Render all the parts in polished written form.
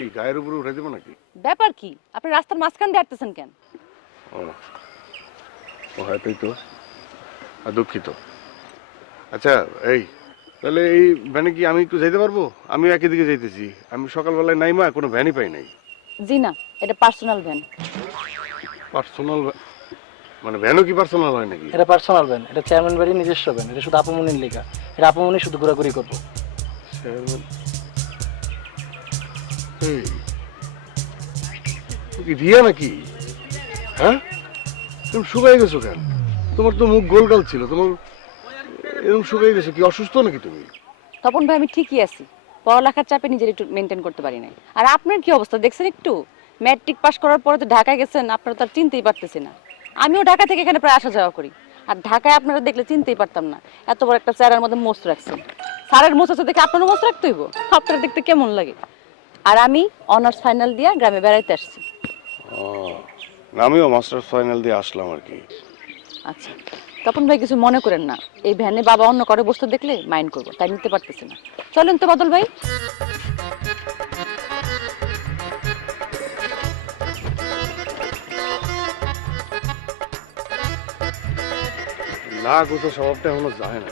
কি গায়ের উপরে উঠে দেব নাকি? ব্যাপার কি? আপনি রাস্তার মাঝখান দিয়ে হাঁটতেছেন কেন? ও হয়তোই তো। দুঃখিত। আচ্ছা এই তাহলে এই ভ্যানে কি আমি একটু যেতে পারবো? আমি একই দিকে যাইতেছি। আমি সকালবেলায় নাইমা কোনো ভ্যানই পাই নাই। জি না, এটা পার্সোনাল ভ্যান। পার্সোনাল মানে ভ্যানও কি পার্সোনাল হয় নাকি? এটা পার্সোনাল ভ্যান, এটা চেয়ারম্যান বাড়ির নিজস্ব ভ্যান। এটা শুধু আপামনির লেখা। এটা আপামনি শুধু ঘোরাঘুরি করবো। এই কি রিয়া নাকি? হ্যাঁ, তুমি শুকাই গেছো কেন? তোমার তো মুখ গোলগাল ছিল, তোমার এরকম শুকাই গেছে কি? অসুস্থ নাকি তুমি? তপন ভাই আমি ঠিকই আছি, পড়ালেখার চাপে নিজের একটু মেনটেন করতে পারি নাই। আর আপনার কি অবস্থা দেখছেন একটু? ম্যাট্রিক পাস করার পরে তো ঢাকায় গেছেন, আপনারা তো আর চিনতেই পারতেছি না। আমিও ঢাকা থেকে এখানে প্রায় আসা যাওয়া করি, আর ঢাকায় আপনারা দেখলে চিনতেই পারতাম না। এত বড় একটা চেয়ারের মধ্যে মোস্ট রাখছেন, স্যারের মোস্ট আছে দেখে আপনারও মোস্ট রাখতে হইব? আপনারা দেখতে কেমন লাগে? আর আমি অনার্স ফাইনাল দিয়ে গ্রামে বেড়াইতে আসছি। আমিও মাস্টার্স ফাইনাল দিয়ে আসলাম আর কি। আচ্ছা তপন ভাই কিছু মনে করেন না, এই ভ্যানে বাবা অন্য করে বসতে দেখলে মাইন্ড করবো, তাই নিতে পারতেছি না। চলেন তো বাদল ভাই। না গোছা স্বভাবটা এখনো যায় না।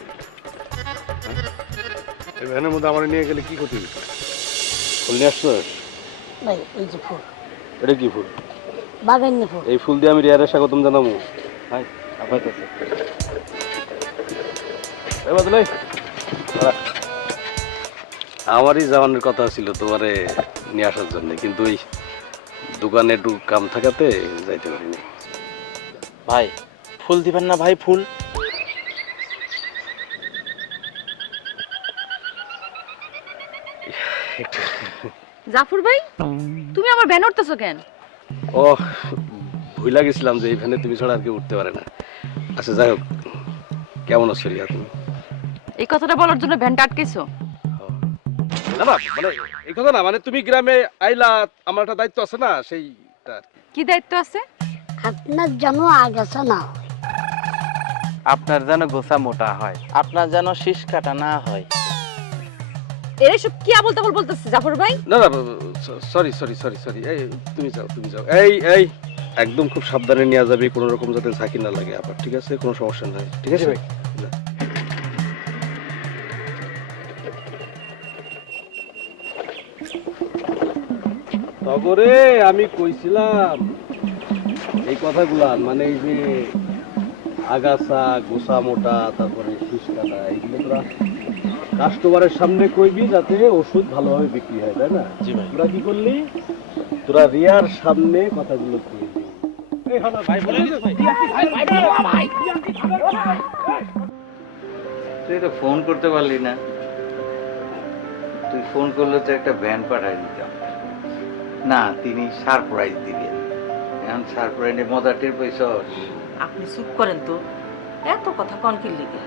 এই ভ্যানের মধ্যে আমার নিয়ে গেলে কি ক্ষতি হইতো? ফুল নিয়ে আসছো? নাই, এই যে ফুল। এটা কি ফুল? বাগানি ফুল। এই ফুল দিয়ে আমি রিয়ারে স্বাগতম জানাবো। হাই আপাই কাছে এই বদলে আমারই যাওয়ানোর কথা ছিল তোমারে নিয়ে আসার জন্য, কিন্তু ওই দোকানে একটু কাম থাকাতে যাইতে পারিনি। ভাই ফুল দিবেন না ভাই? ফুল জাফর ভাই তুমি আমার ভ্যান উঠতেছো কেন? ও ভুলা গেছিলাম যে এই ভ্যানে তুমি ছাড়া আর কেউ উঠতে পারে না। আচ্ছা যাই হোক, কেমন আছো রিয়া তুমি? এই কথাটা বলার জন্য ভ্যানটা আটকেছো? না না মানে এই কথা না, মানে তুমি গ্রামে আইলা, আমার একটা দায়িত্ব আছে না, সেইটা। কি দায়িত্ব আছে? আপনার যেন আগাছা না হয়, আপনার যেন গোছা মোটা হয়, আপনার যেন শীষ কাটা না হয়। এর সব কি আবল তাবল বলতেছে জাফর ভাই? না না সরি সরি সরি সরি, এই তুমি যাও তুমি যাও। এই এই একদম খুব সাবধানে নিয়ে যাবে, কোনো রকম যাতে ঝাঁকি না লাগে আবার, ঠিক আছে? কোনো সমস্যা নাই, ঠিক আছে ভাই? তগরে আমি কইছিলাম এই কথাগুলা, মানে এই যে আগাছা গোসা মোটা তারপরে শীষ কাটা, এইগুলো তোরা কাস্টমারের সামনে কইবি যাতে ওষুধ ভালোভাবে বিক্রি হয়, তাই না? জি ভাই। তোরা কি করলি? তোরা রিয়ার সামনে কথাগুলো কইবি। তুই তো ফোন করতে পারলি না? তুই ফোন করলে তো একটা ভ্যান পাঠাই দিতাম। না, তিনি সারপ্রাইজ দিবেন। এখন সারপ্রাইজে মজা টের পাইছস? আপনি চুপ করেন তো, এত কথা কন কি লিগে?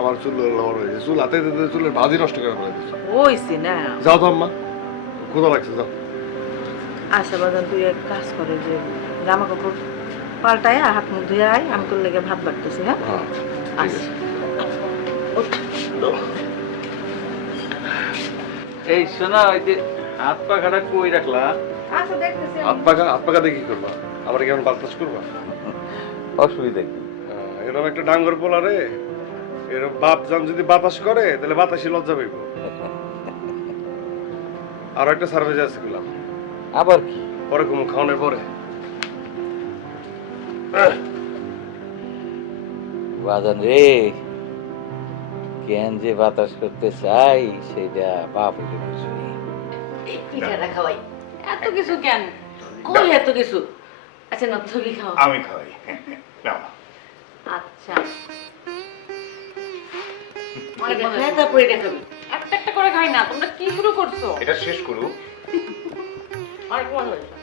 আমার চুল লড় হয়েছে, চুল হাতে দিতে চুলের ভাজি নষ্ট করে ফেলে দিচ্ছে। ওইছে না। যাও তো আম্মা, ক্ষুধা লাগছে, যাও। আচ্ছা বাজান তুই এক কাজ করে, যে জামা কাপড় পাল্টায় হাত মুখ ধুয়ে আয়, আমি তোর লেগে ভাত বাড়তেছি। হ্যাঁ হ্যাঁ আচ্ছা। এই শোনা, ওই যে হাত পাখাটা কই রাখলা? আচ্ছা দেখতেছি। হাত পাকা দিয়ে কি করবা? আবার কেমন বাতাস করবা? অসুবিধা কি? এরকম একটা ডাঙ্গর পোলা রে, এরকম বাপ জান যদি বাতাস করে তাহলে বাতাসই লজ্জা পাইব। আরো একটা সার্ভিস আছে গুলাম, আবার কি? পরে ঘুমো, খাওয়ানোর পরে। বাজান রে, কেন যে বাতাস করতে চাই সেটা বাপ হইলে বুঝবি। পিঠাটা খাওয়াই। এত কিছু কেন? কই এত কিছু? আচ্ছা না তুমি খাও। আমি খাওয়াই। নাও। আচ্ছা তারপরে দেখাবি। একটা একটা করে খাই না, তোমরা কি শুরু করছো? এটা শেষ করু। আরেক মনে হয়েছে।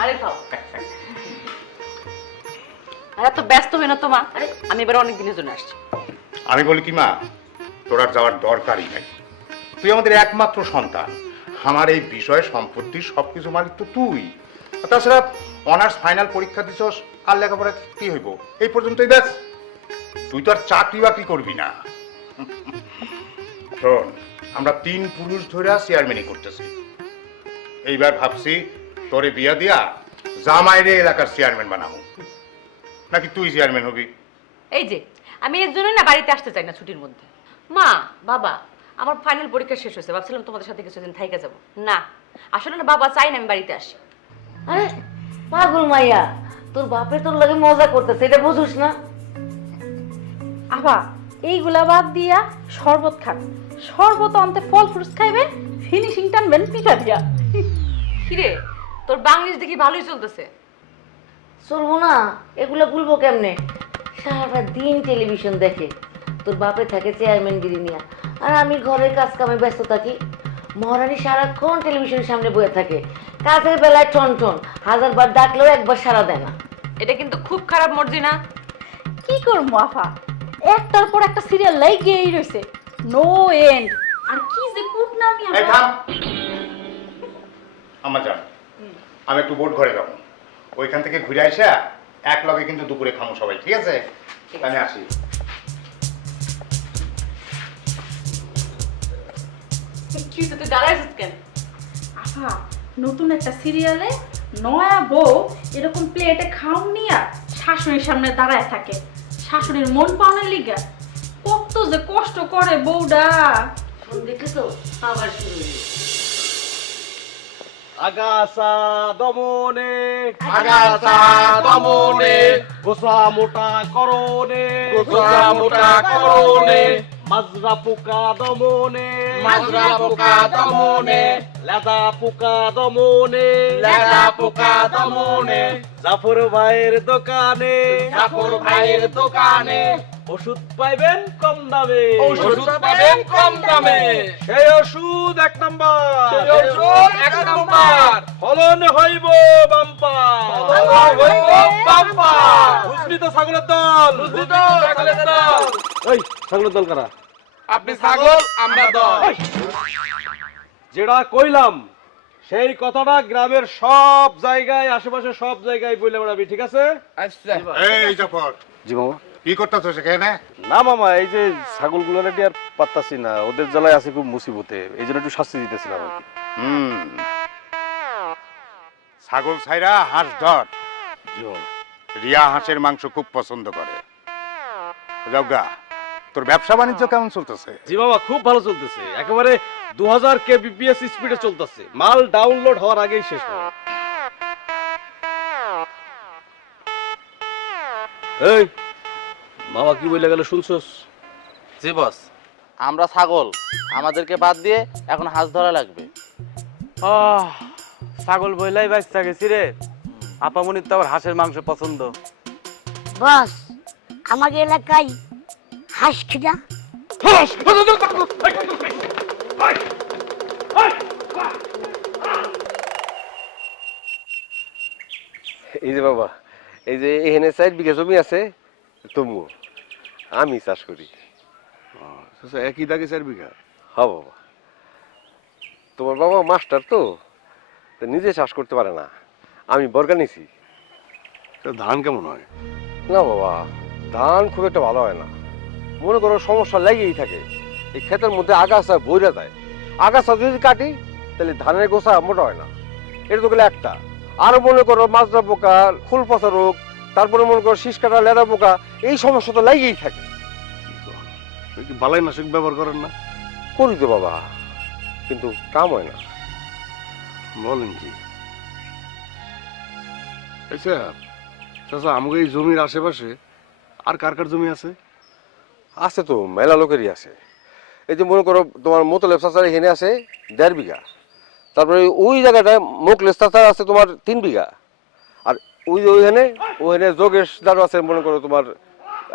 আরে খাও। আর এত ব্যস্ত হয় না তো মা, আমি এবার অনেক দিনের জন্য আসছি। আমি বলি কি মা, তোর আর যাওয়ার দরকারই নাই। তুই আমাদের একমাত্র সন্তান। আমার এই বিষয় সম্পত্তির সবকিছু মালিক তো তুই। তাছাড়া অনার্স ফাইনাল পরীক্ষা দিছস, আর লেখাপড়া কি হইব? এই পর্যন্তই ব্যাস। তুই তো আর চাকরি বাকরি করবি না। শোন, আমরা 3 পুরুষ ধরে চেয়ারম্যানই করতেছি। এইবার ভাবছি তোরে বিয়া দিয়া জামাইরে এলাকার চেয়ারম্যান বানাবো, নাকি তুই চেয়ারম্যান হবি? এই যে আমি এর জন্য না বাড়িতে আসতে চাই না ছুটির মধ্যে। মা বাবা আমার ফাইনাল পরীক্ষা শেষ হয়েছে, ভাবছিলাম তোমাদের সাথে কিছুদিন থাইকা যাব। না আসলে না বাবা চাই না আমি বাড়িতে আসি। আরে পাগল মাইয়া, তোর বাপে তোর লাগে মজা করতেছে, এটা বুঝুস না? আবা এইগুলা বাদ দিয়া শরবত খান, শরবত অন্তে ফল ফ্রুটস খাইবেন, ফিনিশিং টানবেন পিঠা দিয়া। কিরে তোর বাংলাদেশ দেখি ভালোই চলতেছে। চলবো না, এগুলা ভুলবো কেমনে? সারাটা দিন টেলিভিশন দেখে, তোর বাপে থাকে চেয়ারম্যানগিরি নিয়ে, আর আমি ঘরের কাজ কামে ব্যস্ত থাকি। মহারানী সারাক্ষণ টেলিভিশনের সামনে বসে থাকে, কাজের বেলায় ঠন ঠন, 1000 বার ডাকলেও একবার সাড়া দেয় না। এটা কিন্তু খুব খারাপ মর্জি না? কি করবো আফা, একটার পর একটা সিরিয়াল লাগিয়েই রয়েছে, নো এন্ড। আর কি যে কুট নামি এই থাম। আমার জান, আমি একটু বোট ঘরে যাবো, ওইখান থেকে ঘুরে আসা এক লগে কিন্তু দুপুরে খামো সবাই, ঠিক আছে? আমি আসি। কি তুই দাঁড়াইছিস কেন? আফা নতুন একটা সিরিয়ালে নয়া বউ এরকম প্লেটে খাওন নিয়া শাশুড়ির সামনে দাঁড়ায় থাকে, শাশুড়ির মন পাওয়ার লিগা কত যে কষ্ট করে বউডা। দেখলি তো, আবার শুরু হলো। আগাছা দমনে আগাছা দমনে গোসা মোটা করনে গোসা মোটা করনে মাজরা পোকা দমনে মাজরা পোকা দমনে লেদা পোকা দমনে লেদা পোকা দমনে জাফর ভাইয়ের দোকানে জাফর ভাইয়ের দোকানে ওষুধ পাইবেন কম দামে ওষুধ পাবেন কম দামে সেই ওষুধ 1 নাম্বার সেই ওষুধ 1 নাম্বার ফলন হইব বাম্পার ফলন হইব বাম্পার বুঝলি তো ছাগলের দল বুঝলি তো ছাগলের দল এই ছাগলের দল কারা আপনি ছাগল আমরা দল যেটা কইলাম সেই কথাটা গ্রামের সব জায়গায় আশেপাশে সব জায়গায় বলে বেড়াবি ঠিক আছে আচ্ছা এই জাফর, জি মামা কি করতেছ সেখানে? না মামা এই যে ছাগলগুলো নাকি আর পাত্তাছি না, ওদের জ্বালায় আছে খুব মুসিবতে, এই জন্য একটু শাস্তি দিতেছিলাম আর কি। ছাগল ছাইরা হাঁস ধর, জি মামা। রিয়া হাঁসের মাংস খুব পছন্দ করে। যাওগা, তোর ব্যবসা বাণিজ্য কেমন চলতেছে? জি বাবা খুব ভালো চলতেছে, একেবারে 2000 kbps স্পিডে চলতেছে, মাল ডাউনলোড হওয়ার আগেই শেষ হবে। এই মামা কি বলে গেল শুনছস? জি বস, আমরা ছাগল, আমাদেরকে বাদ দিয়ে এখন হাঁস ধরা লাগবে। ছাগল বইলাই বাচ্চা গেছি রে, আপামনির তো আবার হাঁসের মাংস পছন্দ। বস আমাদের এলাকায় হাঁস খিদা এই যে বাবা, এই যে এখানে 4 বিঘা জমি আছে, তবু আমি চাষ করি। একই দাগে 4 বিঘা? হ্যাঁ বাবা, তোমার বাবা মাস্টার তো নিজে চাষ করতে পারে না, আমি বর্গা নিছি। ধান কেমন হয়? না বাবা, ধান খুব একটা ভালো হয় না, মনে করো সমস্যা লেগেই থাকে। এই ক্ষেতের মধ্যে আগাছা বইরা যায়, আগাছা যদি কাটি তাহলে ধানের গোছা মোটা হয় না। এটা তো গেলে একটা, আরো মনে করো মাজরা পোকা, ফুল পচা রোগ, তারপরে মনে করো শীষ কাটা লেদা পোকা, এই সমস্যা তো লেগেই থাকে। বালাইনাশক ব্যবহার করেন না? করি তো বাবা, কিন্তু কাম হয় না। বলেন কি? আচ্ছা চাচা, আমাকে এই জমির আশেপাশে আর কার কার জমি আছে? আছে তো, মেলা লোকেরই আছে। এই যে মনে করো তোমার মোতলেব চাচার এখানে আছে 1.5 বিঘা, তারপরে ওই জায়গাটায় মোকলেশ চাচার আছে তোমার 3 বিঘা, আর ওই যে ওইখানে যোগেশ দারু আছে মনে করো তোমার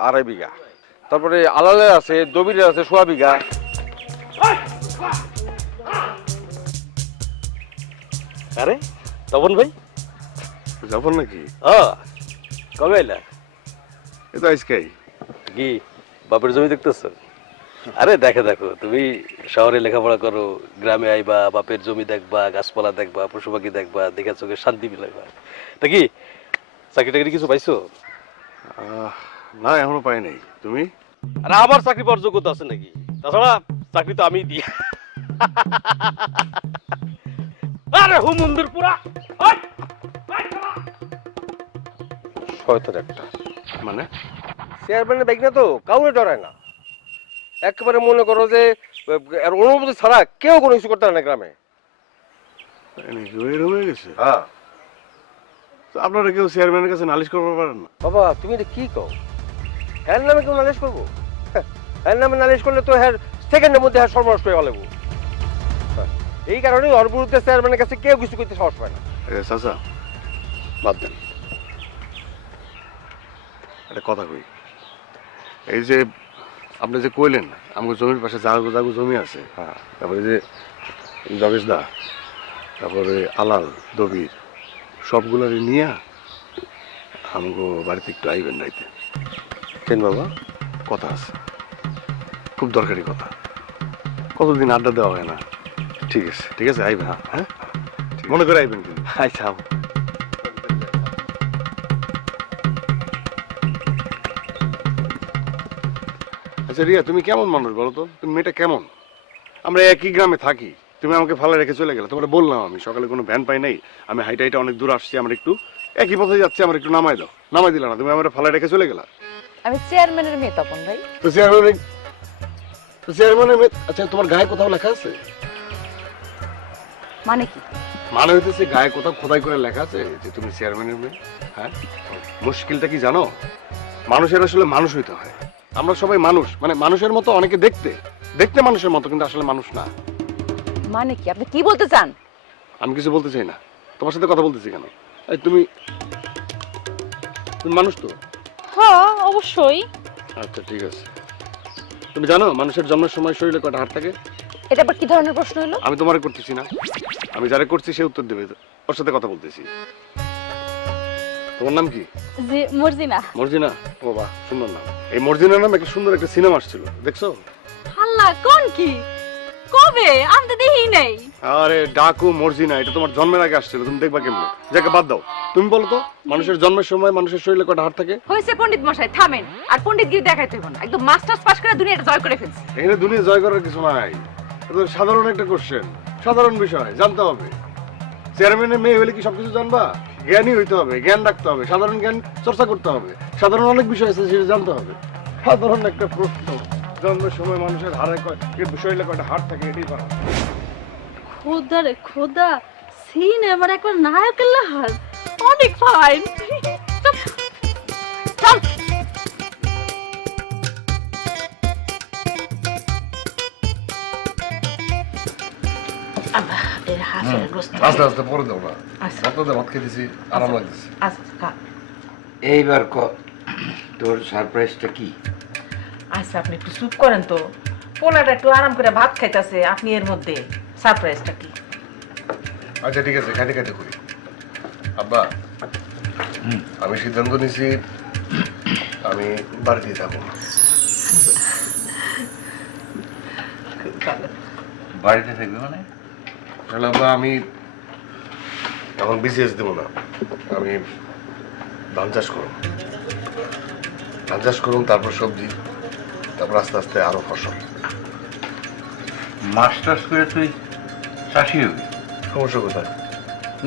2.5 বিঘা, তারপরে আলালের আছে, দবিরের আছে 1.5 বিঘা। আরে তপন ভাই, তপন নাকি? কবে এলা? এ তো আজকেই। কি বাপের জমি দেখতেছো? আরে দেখো দেখো, তুমি শহরে লেখাপড়া করো, গ্রামে আইবা, বাপের জমি দেখবা, গাছপালা দেখবা, পশু পাখি দেখবা, দেখে চোখে শান্তি মিলাইবা। তা কি চাকরি টাকরি কিছু পাইছো? না এখনো পাই নাই। তুমি? আরে আমার চাকরি পাওয়ার যোগ্যতা আছে নাকি? তাছাড়া চাকরি তো আমি দিই। আরে হুমুন্দুর পুরা শয়তান একটা। মানে চেয়ারম্যানের বাইক না তো কাউরে ডরায় না, একেবারে মনে করো যে এর অনুমতি ছাড়া কেউ কোনো কিছু করতে পারে না গ্রামে। এরকম হয়ে গেছে? হ্যাঁ তো আপনারা কেউ চেয়ারম্যানের কাছে নালিশ করতে পারেন না? বাবা, তুমি এটা কি কও? হ্যার নামে কেউ নালিশ করবো? হ্যার নামে নালিশ করলে তো হ্যার সেকেন্ডের মধ্যে হ্যার সর্বনাশ করে ফেলবো। এই কারণে ওর বিরুদ্ধে চেয়ারম্যানের কাছে কেউ কিছু করতে সাহস পায় না। চাচা বাদ দেন, একটা কথা কই। এই যে আপনি যে কইলেন আমাকে জমির পাশে জাগো জাগো জমি আছে, হ্যাঁ, তারপরে যে জগেশ দা, তারপরে আলাল দবির, সবগুলোরই নিয়ে আমাকে বাড়িতে একটু আইবেন রাইতে। কেন বাবা? কথা আছে, খুব দরকারি কথা, কতদিন আড্ডা দেওয়া হয় না। ঠিক আছে ঠিক আছে, আইবেন। হ্যাঁ মনে করে আইবেন কিন্তু। আচ্ছা। আচ্ছা রিয়া, তুমি কেমন মানুষ বলো তো? তুমি মেয়েটা কেমন? আমরা একই গ্রামে থাকি, তুমি আমাকে ফালা রেখে চলে গেলে। তোমাকে বললাম আমি সকালে কোনো ভ্যান পাই নাই, আমি হাইটা হাইটা অনেক দূর আসছি, আমার একটু একই পথে যাচ্ছি, আমার একটু নামাই দাও। নামাই দিলা না, তুমি আমার ফালা রেখে চলে গেলা। আমি চেয়ারম্যানের মেয়ে তপন ভাই। তো চেয়ারম্যানের মেয়ে। আচ্ছা তোমার গায়ে কোথাও লেখা আছে? মানে কি? মানে হইতেছে গায়ে কোথাও খোদাই করে লেখা আছে যে তুমি চেয়ারম্যানের মেয়ে? হ্যাঁ, মুশকিলটা কি জানো? মানুষের আসলে মানুষ হইতে হয়। আমরা সবাই মানুষ, মানে মানুষের মতো, অনেকে দেখতে দেখতে মানুষের মতো, কিন্তু আসলে মানুষ না। মানে কি? আপনি কি বলতে চান? আমি কিছু বলতে চাই না, তোমার সাথে কথা বলতেছি কেন? এই তুমি তুমি মানুষ তো? হ্যাঁ অবশ্যই। আচ্ছা ঠিক আছে। তুমি জানো মানুষের জন্মের সময় শরীরে কয়টা হাড় থাকে? এটা আবার কি ধরনের প্রশ্ন হলো? আমি তোমারে করতেছি না, আমি যারে করছি সে উত্তর দেবে, ওর সাথে কথা বলতেছি। তোমার নাম কি? জি মর্জিনা। মর্জিনা? ও বাহ, সুন্দর নাম। এই মর্জিনা নাম একটা সুন্দর একটা সিনেমা আসছিল, দেখছো? আল্লাহ, কোন কি? কবে? আমি তো দেখি নাই। আরে ডাকু মর্জিনা, এটা তোমার জন্মের আগে আসছিল, তুমি দেখবা কেমনে? যাকে বাদ দাও, তুমি বলো তো মানুষের জন্মের সময় মানুষের শরীরে কয়টা হাড় থাকে? হয়েছে পণ্ডিত মশাই, থামেন। আর পণ্ডিতগিরি দেখাইতে হইব না, একদম মাস্টার্স পাস করে দুনিয়াটা জয় করে ফেলছি। এখানে দুনিয়া জয় করার কিছু নাই, এটা তো সাধারণ একটা কোশ্চেন, সাধারণ বিষয়, জানতে হবে। চেয়ারম্যানের মেয়ে হলে কি সবকিছু জানবা? জ্ঞানী হইতে হবে, জ্ঞান রাখতে হবে, সাধারণ জ্ঞান চর্চা করতে হবে, সাধারণ অনেক বিষয় আছে সেটা জানতে হবে। সাধারণ একটা প্রশ্ন, জন্মের সময় মানুষের হাড়ে শরীরে কয়টা হাড় থাকে, এটাই পারা। খোদা রে খোদা, সিনেমার একবার নায়কের লাহার, অনেক ফাইন। চল। আস্তে আস্তে পরে দাও না, আপনাদের ভাত খেতেছি, আরাম লাগতেছে। এইবার তোর সারপ্রাইজটা কি? আচ্ছা আপনি একটু চুপ করেন তো, পোলাটা একটু আরাম করে ভাত খাইতেছে, আপনি এর মধ্যে সারপ্রাইজটা কি? আচ্ছা ঠিক আছে, খাইতে খাইতে করি। আব্বা, আমি সিদ্ধান্ত নিছি আমি বাড়িতেই থাকবো। বাড়িতে থাকবে মানে? তাহলে আব্বা আমি এখন বিসিএস দেবো না, আমি ধান চাষ করুন, ধান চাষ করুন, তারপর সবজি, তারপর আস্তে আস্তে আরো ফসল। মাস্টার্স করে তুই চাষি হবি? সমস্যা কোথায়?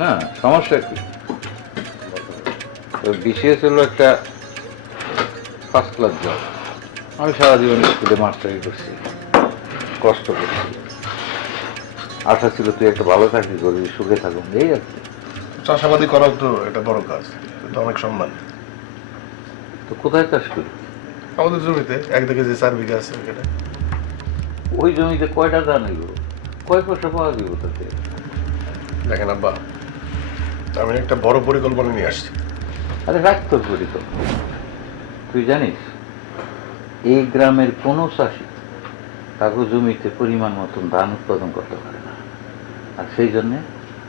না, সমস্যা কি? বিসিএস হলো একটা ফার্স্ট ক্লাস জব। আমি সারা জীবন স্কুলে মাস্টারি করছি, কষ্ট করছি, আশা ছিল তুই একটা ভালো চাকরি করবি, সুখে থাকুন, এই আর কি। চাষাবাদি করাও তো একটা বড় কাজ, এটা অনেক সম্মান। তো কোথায় চাষ করি? আমাদের জমিতে একদিকে যে 4 বিঘা আছে এটা। ওই জমিতে কয়টা ধান হইব, কয় পয়সা পাওয়া দিব তাতে? দেখেন আব্বা, আমি একটা বড় পরিকল্পনা নিয়ে আসছি। আরে রাখতে করি তো, তুই জানিস এই গ্রামের কোনো চাষি কাগজ জমিতে পরিমাণ মতন ধান উৎপাদন করতে পারে না, আর সেই জন্যে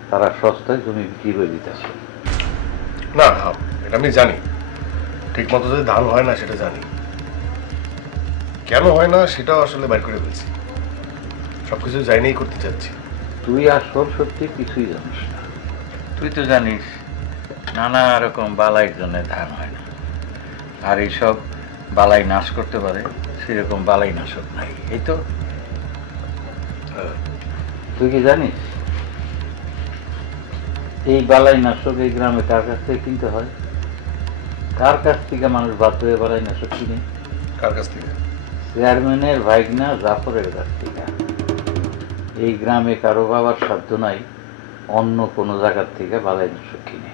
তারা সস্তায় জমি বিক্রি করে দিতে আসে। না হ্যাঁ, এটা আমি জানি, ঠিক মতো যে ধান হয় না সেটা জানি, কেন হয় না সেটাও আসলে বাইর করে ফেলছি। সবকিছু যাইনেই করতে চাচ্ছি। তুই আসল সত্যি কিছুই জানিস না। তুই তো জানিস নানা রকম বালাইয়ের জন্য ধান হয় না, আর এইসব বালাই নাশ করতে পারে সেরকম বালাই নাশক নাই, এই তো। তুই কি জানিস এই বালাই নাশক এই গ্রামে কার কাছ থেকে কিনতে হয়? কার কাছ থেকে মানুষ বাধ্য হয়ে বালাই নাশক কিনে? কার কাছ থেকে? চেয়ারম্যানের ভাইগনা জাফরের কাছ থেকে। এই গ্রামে কারো বাবার সাধ্য নাই অন্য কোনো জায়গার থেকে বালাই নাশক কিনে,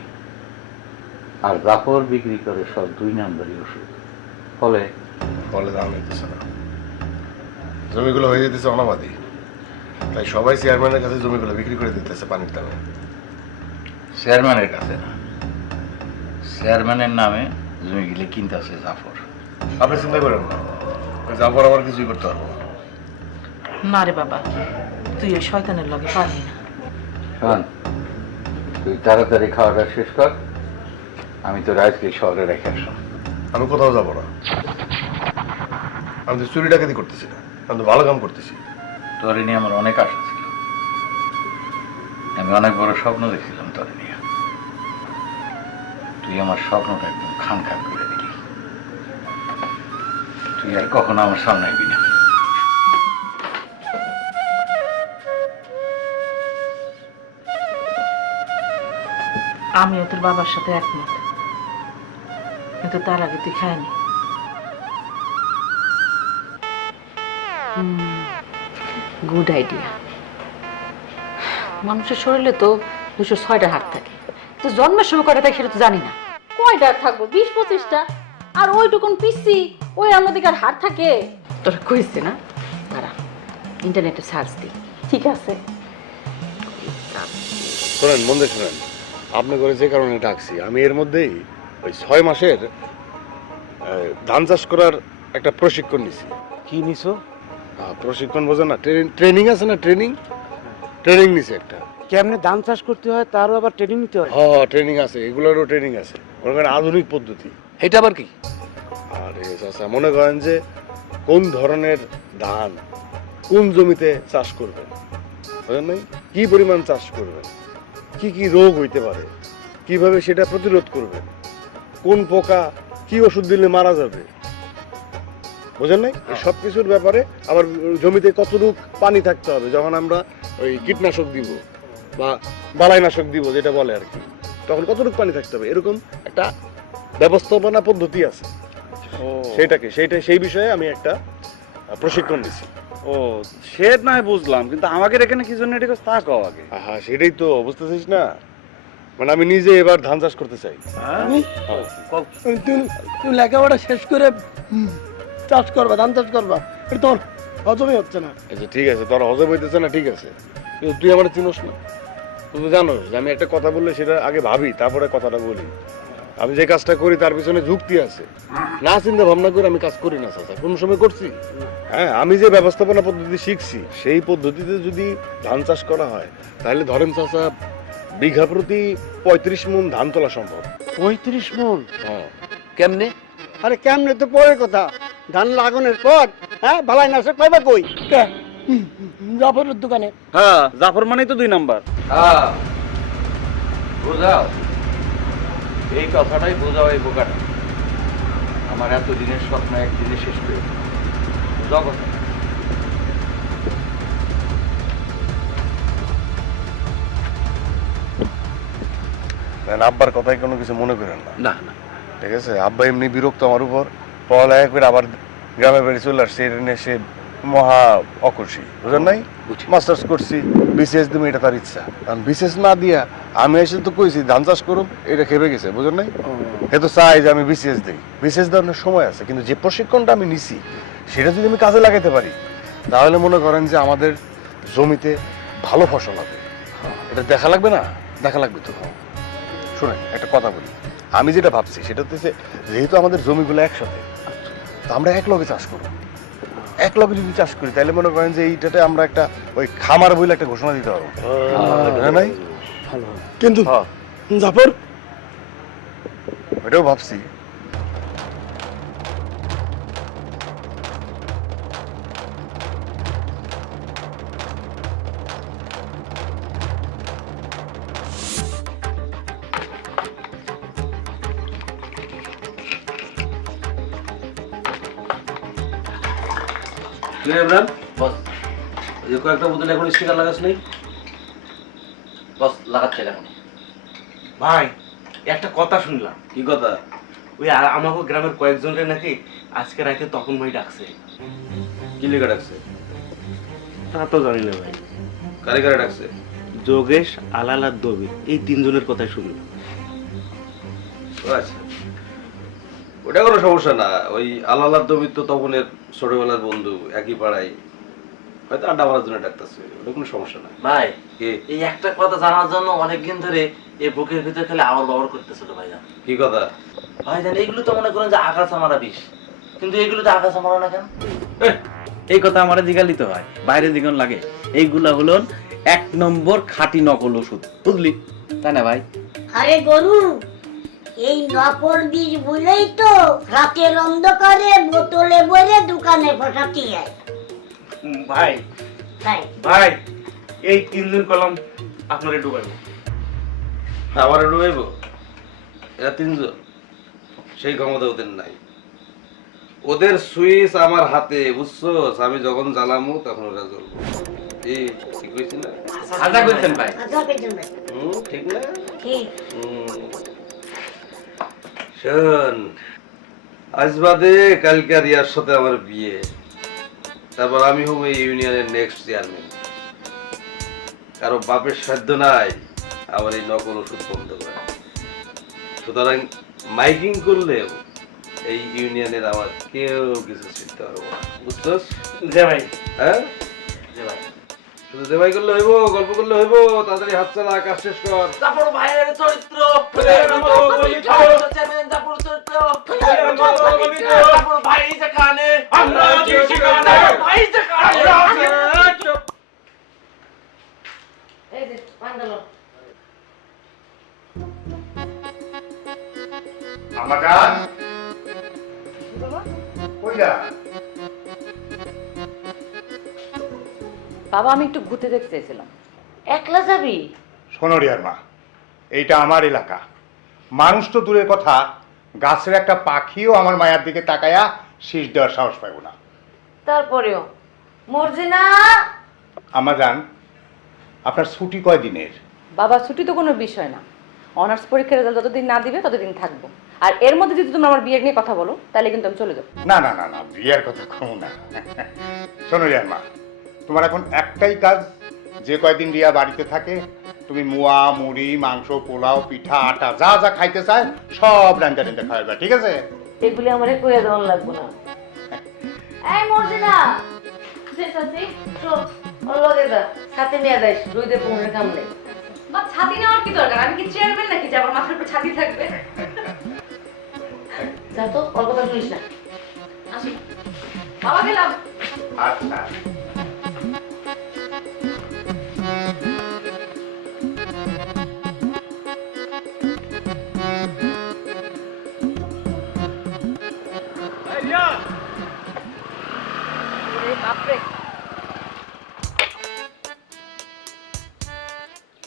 আর জাফর বিক্রি করে সব 2 নম্বরই ওষুধ। ফলে বলে দাম হইতেছে না, জমিগুলো হয়ে যেতেছে অনাবাদি, তাই সবাই চেয়ারম্যানের কাছে জমিগুলো বিক্রি করে দিতেছে পানির দামে। চেয়ারম্যানের কাছে না, চেয়ারম্যানের নামে জমিগুলি কিনতেছে জাফর। আপনি চিন্তা করেন না, ওই জাফর আবার কিছুই করতে পারবো না। না রে বাবা, তুই ওই শয়তানের লগে পারবি না। শোন, তুই তাড়াতাড়ি খাওয়াটা শেষ কর, আমি তো আজকে শহরে রেখে আসো। আমি কোথাও যাবো না, আমি তো চুরি ডাকাতি করতেছি না, আমি তো ভালো কাম করতেছি। তোর নিয়ে আমার অনেক আশা ছিল, আমি অনেক বড় স্বপ্ন দেখছিলাম তোর নিয়ে। তুই আমার স্বপ্নটা একদম খান খান করে দিলি। তুই আর কখনো আমার সামনে আইবি না। আমিও তোর বাবার সাথে একমত, কিন্তু তার আগে তুই খায়নি। Good idea. মানুষের শরীরে তো 206টা হাড় থাকে, তো জন্মের সময় কয়টা থাকে সেটা তো জানি না। কয়টা থাকবো? 20-25টা। আর ওইটুকুন পিসি, ওই আমাদের আর হাত থাকে। তোরা কইছে না, দাঁড়া ইন্টারনেটে সার্চ দিই। ঠিক আছে। শোনেন, মন দিয়ে শোনেন, আপনি করে যে কারণে ডাকছি, আমি এর মধ্যেই ওই 6 মাসের ধান চাষ করার একটা প্রশিক্ষণ নিছি। কি নিছো? প্রশিক্ষণ বোঝেন না, ট্রেনিং আছে না, ট্রেনিং নিছি একটা। কেমনে ধান চাষ করতে হয় তারও আবার ট্রেনিং নিতে হয়? হ্যাঁ, ট্রেনিং আছে, এগুলোরও ট্রেনিং আছে। মনে করেন আধুনিক পদ্ধতি। এটা আবার কি? আরে চাচা, মনে করেন যে কোন ধরনের ধান কোন জমিতে চাষ করবেন, বুঝলেন নাই? কি পরিমাণ চাষ করবেন, কি কি রোগ হইতে পারে, কিভাবে সেটা প্রতিরোধ করবেন, কোন পোকা কি ওষুধ দিলে মারা যাবে, বুঝলেন নাই? সব কিছুর ব্যাপারে। আবার জমিতে কতটুক পানি থাকতে হবে যখন আমরা ওই কীটনাশক দিব বা বালাইনাশক দিব যেটা বলে আর কি, তখন কতটুক পানি থাকতে হবে, এরকম একটা ব্যবস্থাপনা পদ্ধতি আছে। সেই বিষয়ে আমি একটা প্রশিক্ষণ দিছি। ও, সে নয় বুঝলাম, কিন্তু আমাদের এখানে কি জন্য এটা তা কও আগে। হ্যাঁ, সেটাই তো বুঝতেছিস না, মানে আমি নিজে এবার ধান চাষ করতে চাই। তুই লেখাপড়া শেষ করে চাষ করবা, ধান চাষ করবা, এটা তোর হজমই হচ্ছে না। আচ্ছা ঠিক আছে, তোর হজম হইতেছে না, ঠিক আছে, কিন্তু তুই আমার চিনোস না, তুই তো জানোস যে আমি একটা কথা বললে সেটা আগে ভাবি তারপরে কথাটা বলি। আমি যে কাজটা করি তার পিছনে যুক্তি আছে, না চিন্তা ভাবনা করে আমি কাজ করি না চাচা, কোন সময় করছি? হ্যাঁ, আমি যে ব্যবস্থাপনা পদ্ধতি শিখছি সেই পদ্ধতিতে যদি ধান চাষ করা হয় তাহলে ধরেন চাচা বিঘা প্রতি 35 মণ ধান তোলা সম্ভব। 35 মণ? হ্যাঁ। কেমনে? আরে কেমনে তো পরের কথা, ধান লাগানোর পর হ্যাঁ বালাই নাশক পাইবা কই? জাফরের দোকানে। হ্যাঁ, জাফর মানেই তো 2 নাম্বার। হ্যাঁ, বুঝাও, এই কথাটাই বোঝাও এই বোকাটা। আমার এত দিনের স্বপ্ন একদিনে শেষ করে বুঝাও কথা। আব্বার কথায় কোনো কিছু মনে করেন না। না না, ঠিক আছে, আব্বা এমনি বিরক্ত আমার উপর, পড়ালেখা করে আবার গ্রামে বেড়ে চলে আসছে, এটা নিয়ে সে মহা অখুশি, বুঝলেন নাই? মাস্টার্স করছি, বিসিএস দিবি, এটা তার ইচ্ছা। কারণ বিসিএস না দিয়া আমি এসে তো কইছি ধান চাষ করুক, এটা খেপে গেছে, বুঝলেন নাই? এ তো চাই যে আমি বিসিএস দিই, বিসিএস দেওয়ার সময় আছে, কিন্তু যে প্রশিক্ষণটা আমি নিছি সেটা যদি আমি কাজে লাগাতে পারি তাহলে মনে করেন যে আমাদের জমিতে ভালো ফসল হবে। এটা দেখা লাগবে না? দেখা লাগবে তো। শুনেন, একটা কথা বলি, আমি যেটা ভাবছি সেটা হচ্ছে যেহেতু আমাদের জমিগুলো একসাথে, তো আমরা এক লগে চাষ করব। এক লগে যদি চাষ করি তাহলে মনে করেন যে এইটাতে আমরা একটা ওই খামার বলে একটা ঘোষণা দিতে পারবো, না নাই? কিন্তু জাফর, এটাও ভাবছি। বস, এই যে কয়েকটা বোতলে এখন স্টিকার লাগাস নেই? বস লাগাচ্ছে এখন। ভাই একটা কথা শুনলাম। কি কথা? ওই আমাকে গ্রামের কয়েকজনের নাকি আজকে রাতে তখন ভাই ডাকছে। কি লেখা ডাকছে? তা তো জানি না ভাই। কারে কারে ডাকছে? যোগেশ, আলাল আর দবির, এই তিনজনের কথাই শুনলাম। ও আচ্ছা, ওটা কোনো সমস্যা না। ওই আলালার দবির তো তপনের ছোটবেলার বন্ধু, একই পাড়ায়, হয়তো আড্ডা মারার জন্য ডাকতেছে, ওটা কোনো সমস্যা না। ভাই কি? এই একটা কথা জানার জন্য অনেকদিন ধরে এই বুকের ভিতরে খালি আওয়ার বাওয়ার করতেছিল ভাইজান। কি কথা? ভাইজান এইগুলো তো মনে করেন যে আকাশ আমারা বিষ, কিন্তু এইগুলো তো আকাশ আমারা না কেন? এই কথা আমার জিগালি তো হয়, বাইরে দিগন লাগে। এইগুলা হলো 1 নম্বর খাঁটি নকল ওষুধ, বুঝলি? তাই না ভাই? আরে গরু, এই নকল বীজ বলেই তো রাতের অন্ধকারে বোতলে ভরে দোকানে পাঠাতে হয়। ভাই তাই ভাই এই তিনজন কলম আপনারে ডুবাইব। আমার ডুবাইব? এরা তিনজন, সেই ক্ষমতা ওদের নাই। ওদের সুইচ আমার হাতে, বুঝছো? আমি যখন জ্বালামু তখন ওরা জ্বলবো। ঠিক হয়েছি না? আজা কইছেন ভাই। আচ্ছা পেছন ভাই, ঠিক না? ঠিক। শোন, আজ বাদে কালকে রিয়ার সাথে আমার বিয়ে, তারপর আমি হবো এই ইউনিয়নের নেক্সট চেয়ারম্যান। কারো বাপের সাধ্য নাই আমার এই নকল ওষুধ বন্ধ করে। সুতরাং মাইকিং করলেও এই ইউনিয়নের আমার কেউ কিছু শিখতে পারবো না, বুঝছস? যে ভাই, হ্যাঁ, যে ভাই শুধু দেবাই করলে হইব, গল্প করলে হইব। তাড়াতাড়ি হাত চালা, কাজ শেষ কর। তারপর ভাইয়ের চরিত্র, তারপর চরিত্র, তারপর ভাই যে কানে, আমরা ভাই যে কানে। এই যে পান্ডালো আমাজান কইরা বাবা আমি একটু ঘুরতে যেতে চাইছিলাম। একলা যাবি? শোনো রিয়ার মা, এইটা আমার এলাকা। মানুষ তো দূরের কথা, গাছের একটা পাখিও আমার মায়ের দিকে তাকায়া শীষ দেওয়ার সাহস পাইব না। তারপরেও মর্জিনা, আমাজান আপনার ছুটি কয় দিনের? বাবা ছুটি তো কোনো বিষয় না, অনার্স পরীক্ষার রেজাল্ট যতদিন না দিবে ততদিন থাকবো। আর এর মধ্যে যদি তোমরা আমার বিয়ে নিয়ে কথা বলো তাহলে কিন্তু আমি চলে যাবো। না না না না, বিয়ের কথা কম না। শোনো রিয়ার মা, তোমার এখন একটাই কাজ, যে কয়দিন রিয়া বাড়িতে থাকে তুমি মুয়া, মুড়ি, মাংস, পোলাও, পিঠা, আটা যা যা খাইতে চায় সব রান্না রেন্দা খাওয়াবে, ঠিক আছে? এগুলি আমারে কইয়া দেওয়ার লাগবো না। এই মর্জিনা, যে চাচি, চল ওর লগে যা, সাথে নিয়ে যাইস, রুইতে পুনের কাম নেই। মা ছাতি নেওয়ার কি দরকার? আমি কি চেয়ারম্যান নাকি যে আমার মাথার উপর ছাতি থাকবে? যা তো, ওর কথা শুনিস না। আসি বাবা, গেলাম। আচ্ছা বাপরে,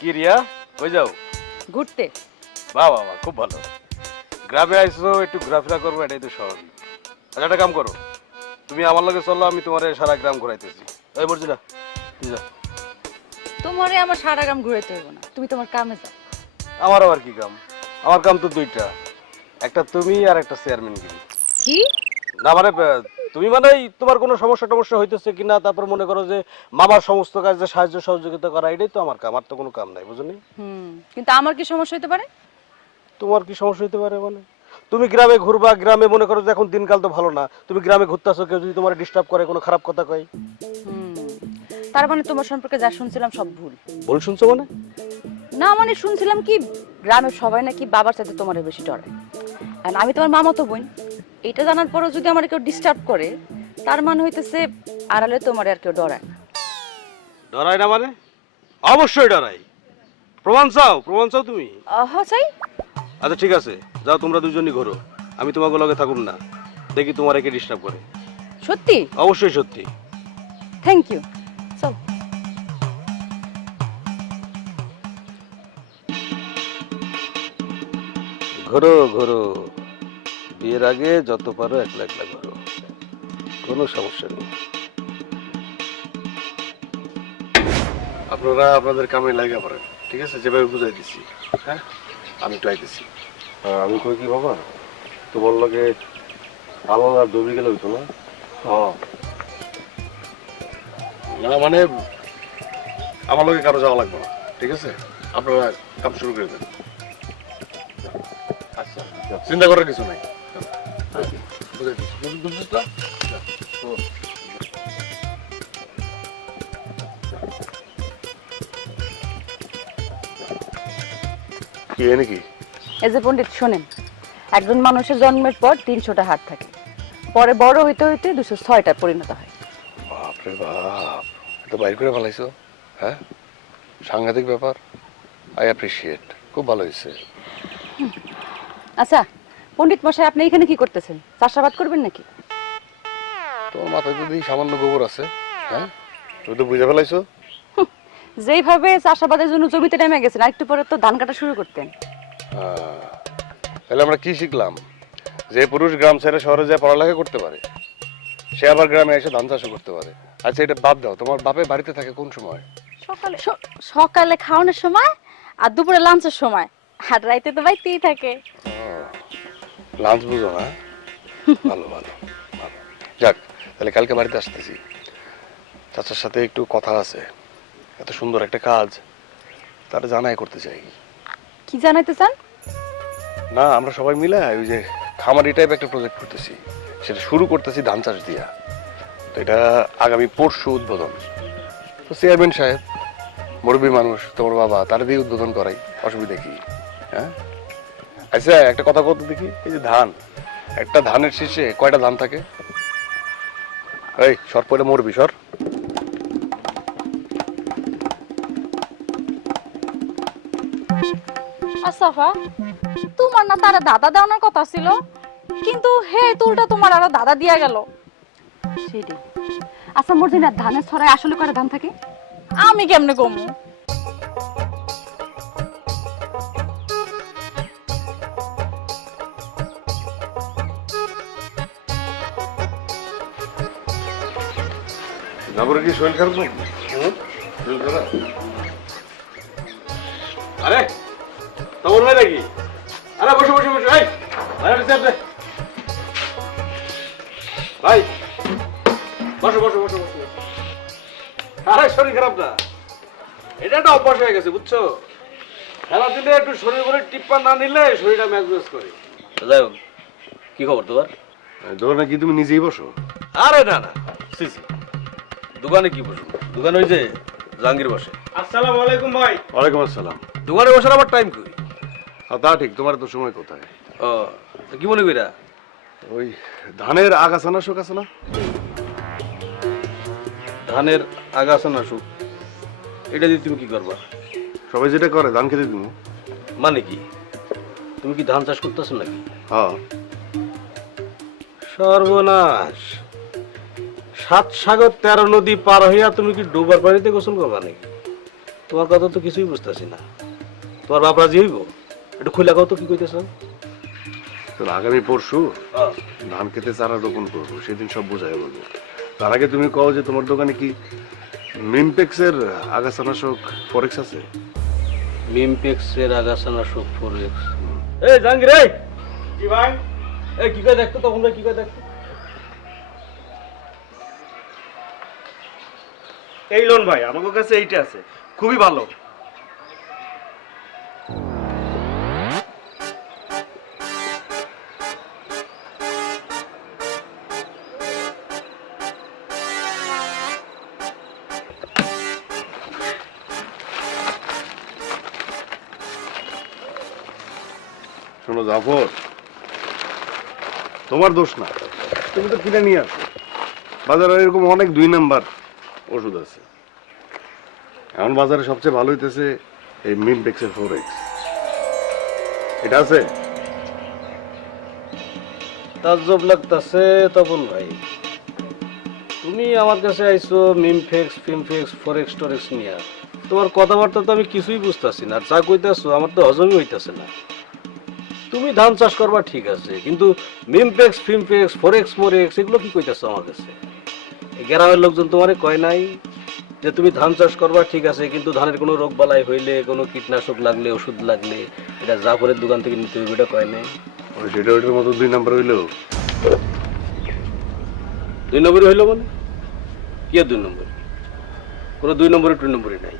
কি রিয়া, কই যাও? ঘুরতে। বাহ বাহ বাহ, খুব ভালো। গ্রামে আইছো, একটু ঘোরাফেরা করবো, এটাই তো স্বাভাবিক। আচ্ছা একটা কাম করো, তুমি আমার লগে চলো, আমি তোমার সারা গ্রাম ঘুরাইতেছি। এই মর্জিনা, তুই যা। তোমারে আমার সারা গ্রাম ঘুরাইতে হইব না, তুমি তোমার কামে যাও। আমার আবার কি কাম? আমার কাম তো দুইটা, একটা তুমি আর একটা চেয়ারম্যানগিরি। কি? না মানে তুমি মানে তোমার কোনো সমস্যা টমস্যা হইতেছে কিনা, তারপর মনে করো যে মামার সমস্ত কাজে সাহায্য সহযোগিতা করা, এটাই তো আমার কাম। আর তো কোনো কাম নাই, বুঝলি? কিন্তু আমার কি সমস্যা হতে পারে? তোমার কি সমস্যা হইতে পারে মানে? তুমি গ্রামে ঘুরবা, গ্রামে মনে করো যে এখন দিনকাল তো ভালো না, তুমি গ্রামে ঘুরতেছো, কেউ যদি তোমার ডিস্টার্ব করে, কোনো খারাপ কথা কয়, তার মানে তোমার সম্পর্কে যা শুনছিলাম সব ভুল। ভুল শুনছো মানে? না মানে শুনছিলাম কি গ্রামের সবাই নাকি বাবার সাথে তোমার বেশি ডরায়, আর আমি তোমার মামাতো বোন। এটা জানার পরও যদি আমার কেউ ডিস্টার্ব করে, তার মানে হইতেছে আড়ালে তোমার আর কেউ ডরায় না। ডরাই না মানে? অবশ্যই ডরাই। প্রমাণ চাও? প্রমাণ চাও তুমি? হ্যাঁ চাই। আচ্ছা ঠিক আছে, যাও তোমরা দুজনই ঘোরো, আমি তোমাকে লগে থাকুম না, দেখি তোমার একে ডিস্টার্ব করে। সত্যি? অবশ্যই সত্যি। Thank you. চল। ঘোরো ঘোরো, বিয়ের আগে যত পারো একলা একলা ঘোরো, কোনো সমস্যা নেই। আপনারা আপনাদের কামে লাগা পড়েন, ঠিক আছে? যেভাবে বুঝাই দিচ্ছি, হ্যাঁ? আমি একটু আইতেছি। আমি কই কি বাবা, তোমার লগে আলাদা আর দবি গেলে হইতো না? না মানে আমার লগে কারো যাওয়া লাগবে না, ঠিক আছে? আপনারা কাম শুরু করে দেন। আচ্ছা, চিন্তা করার কিছু নাই। বুঝাই দিচ্ছি, বুঝছিস না? কি নাকি? এই যে পণ্ডিত শোনেন, একজন মানুষের জন্মের পর 300টা হাত থাকে, পরে বড় হইতে হইতে 206টা পরিণত হয়। বাপরে বাপ, তো বাইর করে ফেলাইছো, হ্যাঁ? সাংঘাতিক ব্যাপার। আই অ্যাপ্রিসিয়েট, খুব ভালো হয়েছে। আচ্ছা পণ্ডিত মশাই, আপনি এখানে কি করতেছেন? চাষাবাদ করবেন নাকি? তোমার মাথায় যদি সামান্য গোবর আছে, হ্যাঁ? তুমি তো বুঝে ফেলাইছো। যেইভাবে চাষাবাদের জন্য জমিতে নেমে গেছেন, আরেকটু পরে তো ধান কাটা শুরু করতেন। তাহলে আমরা কি শিখলাম? যে পুরুষ গ্রাম ছেড়ে শহরে যায় পড়ালেখা করতে পারে, সে আবার গ্রামে এসে ধান চাষও করতে পারে। আচ্ছা এটা বাদ দাও, তোমার বাপে বাড়িতে থাকে কোন সময়? সকালে সকালে খাওয়ানোর সময় আর দুপুরে লাঞ্চের সময়, আর রাইতে তো বাইতেই থাকে। লাঞ্চ বুঝো না? ভালো ভালো ভালো। যাক, তাহলে কালকে বাড়িতে আসতেছি, চাচার সাথে একটু কথা আছে। এত সুন্দর একটা কাজ তারা জানাই করতে চাই। কি জানাইতে চান? না, আমরা সবাই মিলে ওই যে খামারি টাইপ একটা প্রজেক্ট করতেছি, সেটা শুরু করতেছি ধান চাষ দিয়া। তো এটা আগামী পরশু উদ্বোধন। তো চেয়ারম্যান সাহেব, মুরব্বী মানুষ, তোমার বাবা, তারা দিয়ে উদ্বোধন করাই, অসুবিধা কি? হ্যাঁ আচ্ছা, একটা কথা বলতে দেখি, এই যে ধান, একটা ধানের শীষে কয়টা ধান থাকে? এই সর, পয়লা মরবি, সর। আসাফা, তোমার না তারা দাদা দেওয়ার কথা ছিল, কিন্তু হে তুলটা তোমার আরো দাদা দিয়া গেল। সেটাই। আচ্ছা মর্জিনা, ধানের ছড়ায় আসলে কয়টা ধান থাকে? আমি কেমনে কমু? জাবরে কি শরীর খারাপ নাকি? শরীর খারাপ? আরে তোমার ভাই নাকি? আরে বসে বসে বসে, ভাই ভাই বসো বসো বসো বসো। আরে শরীর খারাপ না, এটা একটা অভ্যাস হয়ে গেছে, বুঝছো? খেলা দিলে একটু শরীর করে টিপ্পা না নিলে শরীরটা ম্যাজমেজ করে। যাই হোক, কি খবর তোমার? দোকানে কি তুমি নিজেই বসো? আরে না না, সিসি দোকানে কি বসবো? দোকানে ওই যে জাহাঙ্গীর বসে। আসসালামু আলাইকুম ভাই। ওয়ালাইকুম আসসালাম। দোকানে বসার আবার টাইম কই? তা ঠিক, তোমার তো সময় কোথায়? ও তো কি মনে কইরা? ওই ধানের আগাছা নাশক আছে না? ধানের আগাছা নাশক, এটা দিয়ে তুমি কি করবা? সবাই যেটা করে, ধান খেতে দিব। মানে কি, তুমি কি ধান চাষ করতেছো নাকি? হ্যাঁ। সর্বনাশ, 7 সাগর 13 নদী পার হইয়া তুমি কি ডুবার পানিতে গোসল করবা নাকি? তোমার কথা তো কিছুই বুঝতেছি না। তোমার বাপ রাজি হইব? একটু খুলে কও তো কি কইতেছ? আগামী পরশু ধান খেতে চারা রোপণ করবো, সেদিন সব বোঝাই বলবো। তার আগে তুমি কও যে তোমার দোকানে কি মিমপেক্সের আগাছা নাশক ফরেক্স আছে? মিমপেক্সের আগাছা নাশক ফরেক্স? এই জাহাঙ্গীর, এই জি ভাই। এই কি কয় দেখতো, তখন কি কয় দেখতো? এই লোন ভাই, আমার কাছে এইটা আছে, খুবই ভালো। শোনো জাফর, তোমার দোষ না, তুমি তো কিনে নিয়ে আসো। বাজারে এরকম অনেক 2 নাম্বার ওষুধ আছে। এখন বাজারে সবচেয়ে ভালো হইতেছে এই মিমপেক্সের ফোরেক্স। এটা আছে? তাজ্জব লাগতাছে তপন ভাই, তুমি আমার কাছে আইছো মিমফেক্স ফিমফেক্স ফরেক্স টরেক্স নিয়ে। তোমার কথাবার্তা তো আমি কিছুই বুঝতেছি না, আর যা কইতাছো আমার তো হজমই হইতাছে না। তুমি ধান চাষ করবা ঠিক আছে, কিন্তু মিমপেক্স ফিমপেক্স ফরেক্স মরেক্স এগুলো কি কইতাছো আমার কাছে? এই গ্রামের লোকজন তোমারে কয় নাই? যে তুমি ধান চাষ করবা ঠিক আছে, কিন্তু ধানের কোনো রোগ বালাই হইলে, কোনো কীটনাশক লাগলে, ওষুধ লাগলে এটা জাফরের দোকান থেকে নিতে হবে, এটা কয় নাই? সেটা ওইটার মতো 2 নাম্বার হইলো। 2 নম্বরই হইলো মানে কি? 2 নম্বর? কোনো 2 নম্বরে 2 নম্বরই নাই।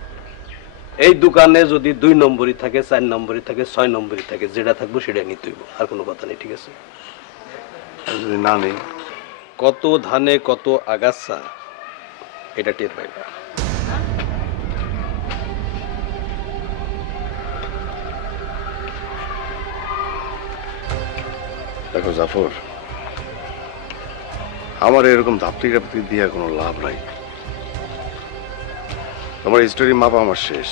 এই দোকানে যদি 2 নম্বরই থাকে, 4 নম্বরই থাকে, 6 নম্বরই থাকে, যেটা থাকবো সেটা নিতে হইব, আর কোনো কথা নেই, ঠিক আছে? আর যদি না নেই, কত ধানে কত আগাছা এটা টের পাইবা। দেখো জাফর, আমার এরকম ধাপতি টাপতি দিয়ে কোনো লাভ নাই। তোমার হিস্টোরি মাপা আমার শেষ।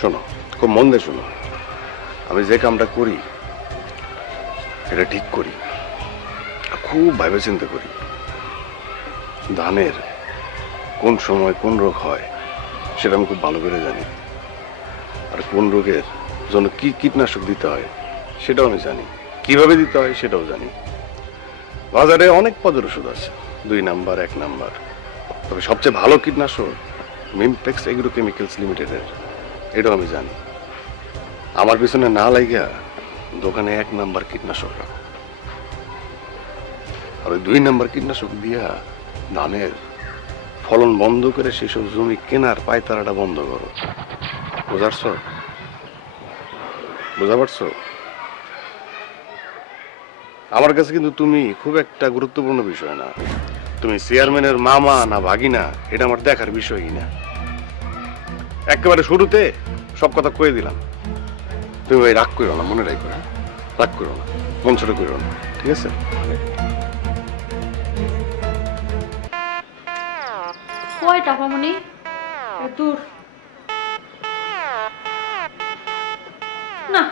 শোনো, খুব মন দিয়ে শোনো, আমি যে কামটা করি এটা ঠিক করি, খুব ভাবে চিন্তা করি। ধানের কোন সময় কোন রোগ হয় সেটা আমি খুব ভালো করে জানি, আর কোন রোগের জন্য কি কীটনাশক দিতে হয় সেটাও আমি জানি, কিভাবে দিতে হয় সেটাও জানি। বাজারে অনেক পদের ওষুধ আছে, 2 নাম্বার 1 নাম্বার, তবে সবচেয়ে ভালো কীটনাশক মিমপেক্স এগ্রোকেমিক্যালস লিমিটেডের, এটাও আমি জানি। আমার পিছনে না লাগিয়া দোকানে 1 নাম্বার কীটনাশক রাখো, আর ওই 2 নাম্বার কীটনাশক দিয়া ধানের ফলন বন্ধ করে সেসব জমি কেনার পায়তারাটা বন্ধ করো। বুঝাচ্ছ? বুঝা পারছো? আমার কাছে কিন্তু তুমি খুব একটা গুরুত্বপূর্ণ বিষয় না। তুমি চেয়ারম্যানের মামা না ভাগিনা এটা আমার দেখার বিষয়ই না। একেবারে শুরুতে সব কথা কয়ে দিলাম। তুমি ভাই রাগ করো না, মনে রাখো, রাগ করো না, মন ছোট করো না, ঠিক আছে? কয়টা মামনি? দূর না,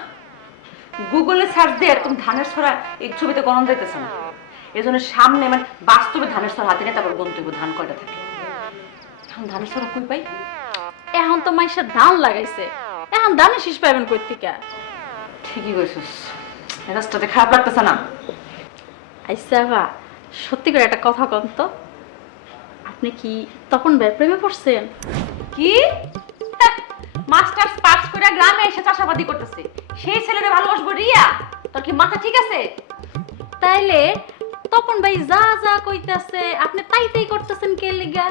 গুগলে সার্চ দিয়ে এরকম ধানের ছড়া এই ছবিতে গণন যাইতেছে না। এই জন্য সামনে মানে বাস্তবে ধানের ছড়া হাতে নিয়ে তারপর গণতে হবে ধান কয়টা থাকে। এখন ধানের ছড়া কই পাই? এখন তো মাইসা ধান লাগাইছে, এখন ধানে শীষ পাইবেন কই থেকে? ঠিকই কইছিস, এই রাস্তাতে খারাপ লাগতেছে না? আইসা বা সত্যি করে একটা কথা কন তো, আপনি কি তপন ভাইয়ের প্রেমে পড়ছেন? কি? মাস্টার্স পাস করে গ্রামে এসে চাষাবাদি করতেছে, সেই ছেলেরে ভালোবাসবো রিয়া? তোর কি মাথা ঠিক আছে? তাইলে তপন ভাই যা যা কইতাছে আপনি তাই তাই করতেছেন কে লিগা?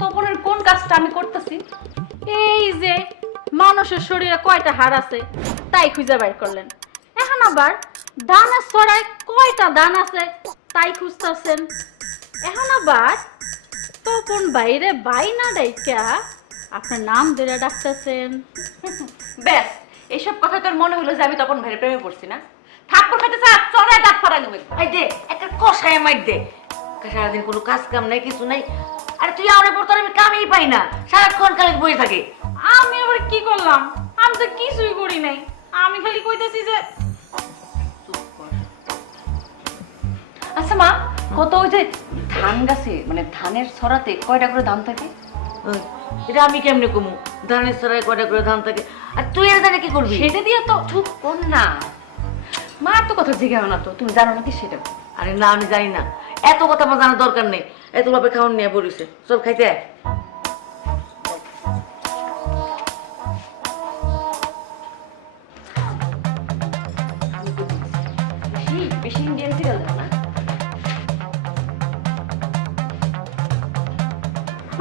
তপনের কোন কাজটা আমি করতেছি? এই যে মানুষের শরীরে কয়টা হাড় আছে তাই খুঁজে বাইর করলেন, এখন আবার দানের ছড়ায় কয়টা দান আছে তাই খুঁজতেছেন, এখন আবার তপন বাইরে বাইনা ডাইকা আপনার নাম ধরে ডাকতেছেন। ব্যাস, এইসব কথা তোর মনে হলো যে আমি তপন ভাইয়ের প্রেমে পড়ছি না? থাপ্পড় খাইতে চা চড়ায় দাঁত ফাড়াই নেবে। এই দে একটা কষায় মাইর দে, সারাদিন কোনো কাজ কাম নাই, কিছু নাই। আরে তুই আমার পর তোর আমি কামই পাই না, সারাক্ষণ খালি বসে থাকে। আমি আবার কি করলাম? আমি তো কিছুই করি নাই, আমি খালি কইতেছি যে আচ্ছা মা, কত ওই যে ধান গাছে মানে ধানের ছড়াতে কয়টা করে ধান থাকে? এটা আমি কেমনে কমু? ধানের ছড়ায় কয়টা করে ধান থাকে, আর তুই এর জানে কি করবি? সেটা দিয়ে তো চুপ কর না মা, তো কথা জিজ্ঞাসা না, তো তুমি জানো নাকি সেটা? আরে না, আমি জানি না, এত কথা আমার জানার দরকার নেই। এত ভাবে খাওয়ান নিয়ে পড়িছে, চল খাইতে আয়। বেশি ইন্ডিয়ান সিরিয়াল দেখো না?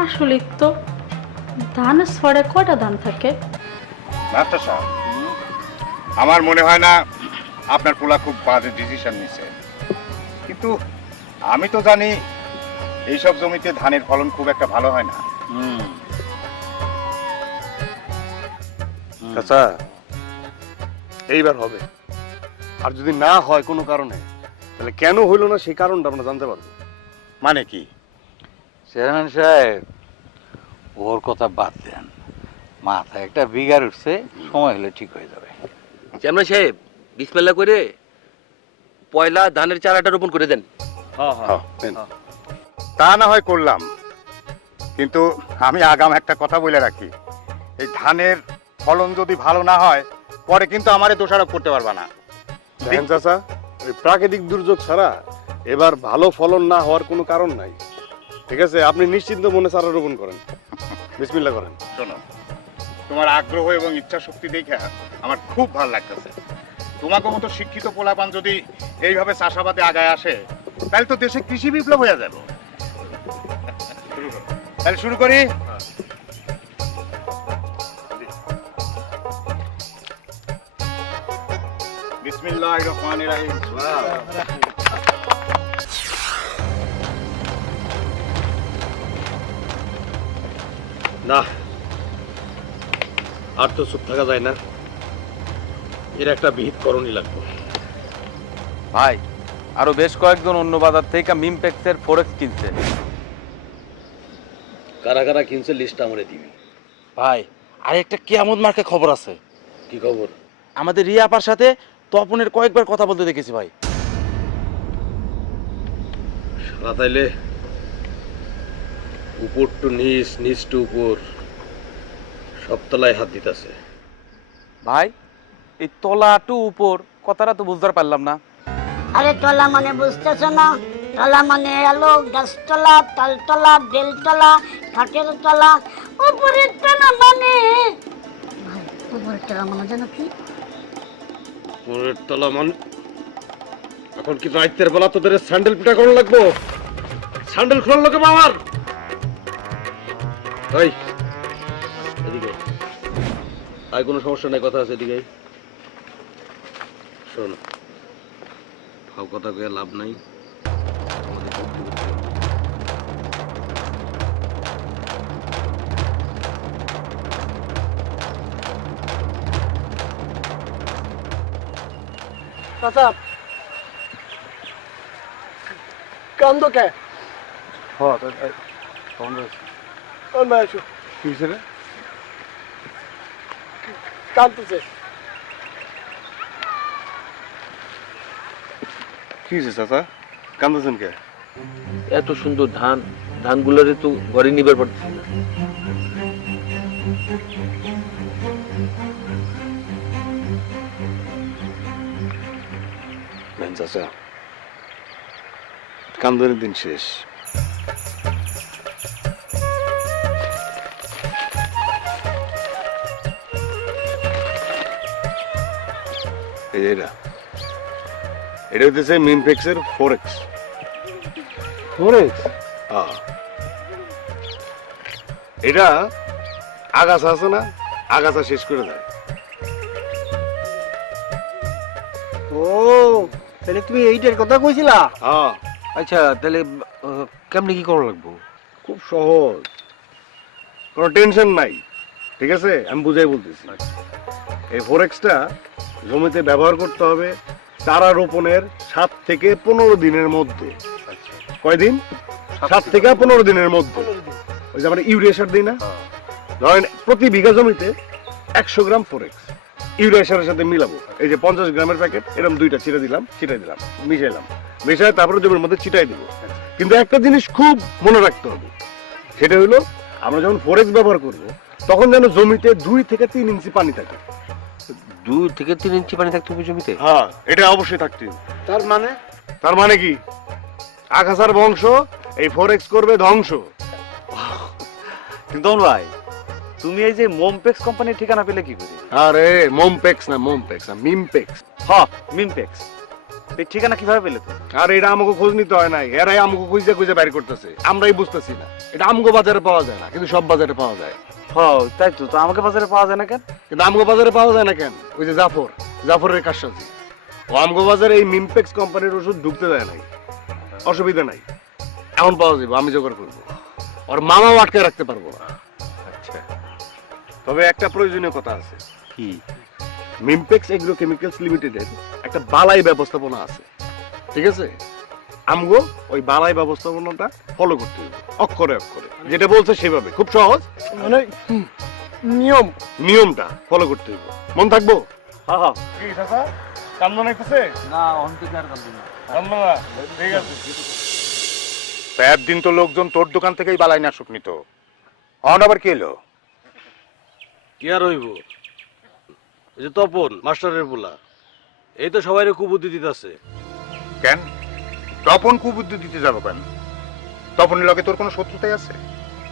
আসলে তো ধানের ছড়ায় কয়টা ধান থাকে? মাস্টার সাহেব, আমার মনে হয় না আপনার পোলা খুব বাজে ডিসিশন নিছে, কিন্তু আমি তো জানি এইসব জমিতে ধানের ফলন খুব একটা ভালো হয় না। আচ্ছা, এইবার হবে, আর যদি না হয় কোনো কারণে, তাহলে কেন হইল না সেই কারণটা আমরা জানতে পারবো। মানে কি? চেয়ারম্যান সাহেব, ওর কথা বাদ দেন, মাথায় একটা বিগার উঠছে, সময় হলে ঠিক হয়ে যাবে। চেয়ারম্যান সাহেব, বিসমিল্লাহ করে পয়লা ধানের চারাটা রোপণ করে দেন। হ্যাঁ, নেন। তা না হয় করলাম, কিন্তু আমি আগাম একটা কথা বলে রাখি, এই ধানের ফলন যদি ভালো না হয় পরে কিন্তু আমারে দোষারোপ করতে পারবা না। দেখেন চাচা, ওই প্রাকৃতিক দুর্যোগ ছাড়া এবার ভালো ফলন না হওয়ার কোনো কারণ নাই। ঠিক আছে, আপনি নিশ্চিন্ত মনে চারা রোপণ করেন। বিসমিল্লাহ করেন। শোনো, তোমার আগ্রহ এবং ইচ্ছা শক্তি দেখে আমার খুব ভালো লাগতেছে। তোমাকে মতো শিক্ষিত পোলাপান যদি এইভাবে চাষাবাদে আগায় আসে, তাহলে তো দেশে কৃষি বিপ্লব হয়ে যাবে। তাহলে শুরু করি। বিসমিল্লাহির রহমানির রহিম। না, আর তো চুপ থাকা যায় না, এর একটা বিহিত করণই লাগবে। ভাই আরো বেশ কয়েকজন অন্য বাজার থেকে মিমপেক্সের ফোরেক্স কিনছে। কারা কারা কিনছে লিস্টটা আমারে দিবি। ভাই আর একটা কেয়ামত মার্কে খবর আছে। কি খবর? আমাদের রিয়া আপার সাথে তপনের কয়েকবার কথা বলতে দেখেছি ভাই। শালা তাইলে উপর টু নিচ, নিচ টু উপর সব তলায় হাত দিতেছে। ভাই এই তলা টু উপর কথাটা তো বুঝতে পারলাম না। আরে তলা মানে বুঝতেছ না? তলা মানে এলো গাছতলা, তালতলা, বেলতলা, কাঠের তলা। উপরের তলা মানে ভাই, উপরের তলা মানে জানো কি? উপরের তলা মানে এখন কি রাইতের বেলা তোদের স্যান্ডেল পিটা করার লাগবো? স্যান্ডেল খোলার লোকে আমার এই এদিকে আর কোনো সমস্যা নাই, কথা আছে এদিকে। শোন, ফাও কথা কয়ে লাভ নাই। আমাদের করতে করতে চাচা কান্দ কে? কান্দতেছে কি হয়েছে চাচা, কান্দাছেন কে? এত সুন্দর ধান, ধানগুলোরে তো ঘরে নিবার পারতেছি না। নেন চাচা, কান্দনের দিন শেষ। এই যে এটা হচ্ছে মিমপেক্সের ফোরেক্স। ফোরেক্স? হ্যাঁ, এটা আগাছা আছে না, আগাছা শেষ করে দেয়। ও তাহলে তুমি এইটার কথা কইছিলা? হ্যাঁ, আচ্ছা তাহলে কেমনে কি করা লাগবো? খুব সহজ, কোনো টেনশন নাই। ঠিক আছে, আমি বুঝাই বলতেছি। এই ফোরেক্সটা জমিতে ব্যবহার করতে হবে চারা রোপণের 7 থেকে 15 দিনের মধ্যে। কয়দিন? 7 থেকে 15 দিনের মধ্যে। ওই যে আমরা ইউরিয়া সার দিই না, ধরেন প্রতি বিঘা জমিতে 100 গ্রাম ফোরেক্স ইউরিয়া সারের সাথে মিলাবো। এই যে 50 গ্রামের প্যাকেট, এরকম 2টা ছিটাই দিলাম, মিশাই তারপরে জমির মধ্যে ছিটাই দিব। কিন্তু একটা জিনিস খুব মনে রাখতে হবে, সেটা হলো আমরা যখন ফোরেক্স ব্যবহার করব তখন যেন জমিতে 2 থেকে 3 ইঞ্চি পানি থাকে। 2 থেকে 3 ইঞ্চি পানি থাকতে হবে জমিতে? হ্যাঁ, এটা অবশ্যই থাকতে হবে। তার মানে কি আগাছার বংশ এই ফোরেক্স করবে ধ্বংস। কিন্তু ভাই তুমি এই যে মোমপেক্স কোম্পানির ঠিকানা পেলে কি করে? আরে মোমপেক্স না, মিমপেক্স। হ্যাঁ মিমপেক্স, এই ঠিকানা কিভাবে পেলে তো? আর এটা আমাকে খোঁজ নিতে হয় নাই, এরাই আমাকে খুঁজে খুঁজে বাইর করতেছে, আমরাই বুঝতেছি না। এটা আমগো বাজারে পাওয়া যায় না, কিন্তু সব বাজারে পাওয়া যায়। হ্যাঁ তাই তো, তো আমাকে বাজারে পাওয়া যায় না কেন? কিন্তু আমগো বাজারে পাওয়া যায় না কেন? ওই যে জাফরের কারসাজি, ও আমগো বাজারে এই মিমপেক্স কোম্পানির ওষুধ ঢুকতে দেয় নাই। অসুবিধা নাই, এখন পাওয়া যাবে, আমি জোগাড় করবো। ওর মামাও আটকে রাখতে পারবো না। আচ্ছা, তবে একটা প্রয়োজনীয় কথা আছে। কি? মিমপেক্স এগ্রো কেমিক্যালস লিমিটেডের একটা বালাই ব্যবস্থাপনা আছে। ঠিক আছে, আমগো ওই বালাই ব্যবস্থাপনাটা ফলো করতে হবে, অক্ষরে অক্ষরে যেটা বলছে সেভাবে। খুব সহজ, মানে নিয়মটা ফলো করতে হবে। মন থাকবো? হ্যাঁ হ্যাঁ। কি চাচা, কান্দন আইতেছে? না অন্তিক আর কান্দন না। ঠিক আছে। তা একদিন তো লোকজন তোর দোকান থেকেই বালাই নাশক নিত, আবার কি এলো? কি আর হইব, এই যে তপন মাস্টারের পোলা, এই তো সবাই কুবুদ্ধি দিতেছে। কেন তপন কুবুদ্ধি দিতে যাবো কেন? তপনের লগে তোর কোনো শত্রুতাই আছে?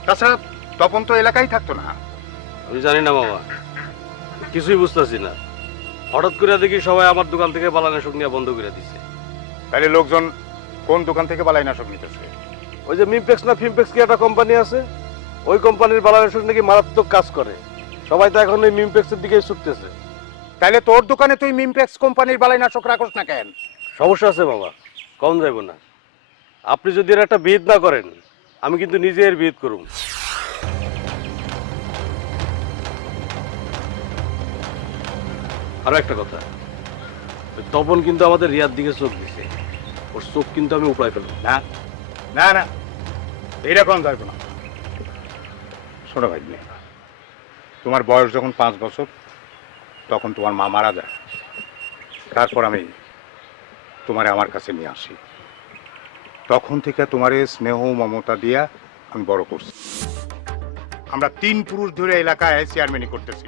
তাছাড়া তপন তো এলাকায় থাকতো না। আমি জানি না মামা, কিছুই বুঝতেছি না। হঠাৎ করে দেখি সবাই আমার দোকান থেকে বালানাশক নিয়ে বন্ধ করে দিছে। তাহলে লোকজন কোন দোকান থেকে বালাইনাশক নিতেছে? ওই যে মিমপেক্স না ফিমপেক্স কি একটা কোম্পানি আছে, ওই কোম্পানির বালানাশক নাকি মারাত্মক কাজ করে। সবাই তো এখন ওই মিমপেক্সের দিকেই ছুটতেছে। তাহলে তোর দোকানে তুই মিমপ্যাক্স কোম্পানির বালাইনাশক রাখোস না কেন? সমস্যা আছে মামা, কম যাইব না। আপনি যদি এর একটা বিদ না করেন, আমি কিন্তু নিজে এর বিদ করুম। আরো একটা কথা, ওই তপন কিন্তু আমাদের রিয়ার দিকে চোখ দিছে, ওর চোখ কিন্তু আমি উপায় পেলাম না না না, এইরকম যাইব না। শোনো ভাই, তোমার বয়স যখন 5 বছর, তখন তোমার মা মারা যায়। তারপর আমি তোমারে আমার কাছে নিয়ে আসি। তখন থেকে তোমারে স্নেহ মমতা দিয়া আমি বড় করছি। আমরা 3 পুরুষ ধরে এলাকায় চেয়ারম্যানি করতেছি।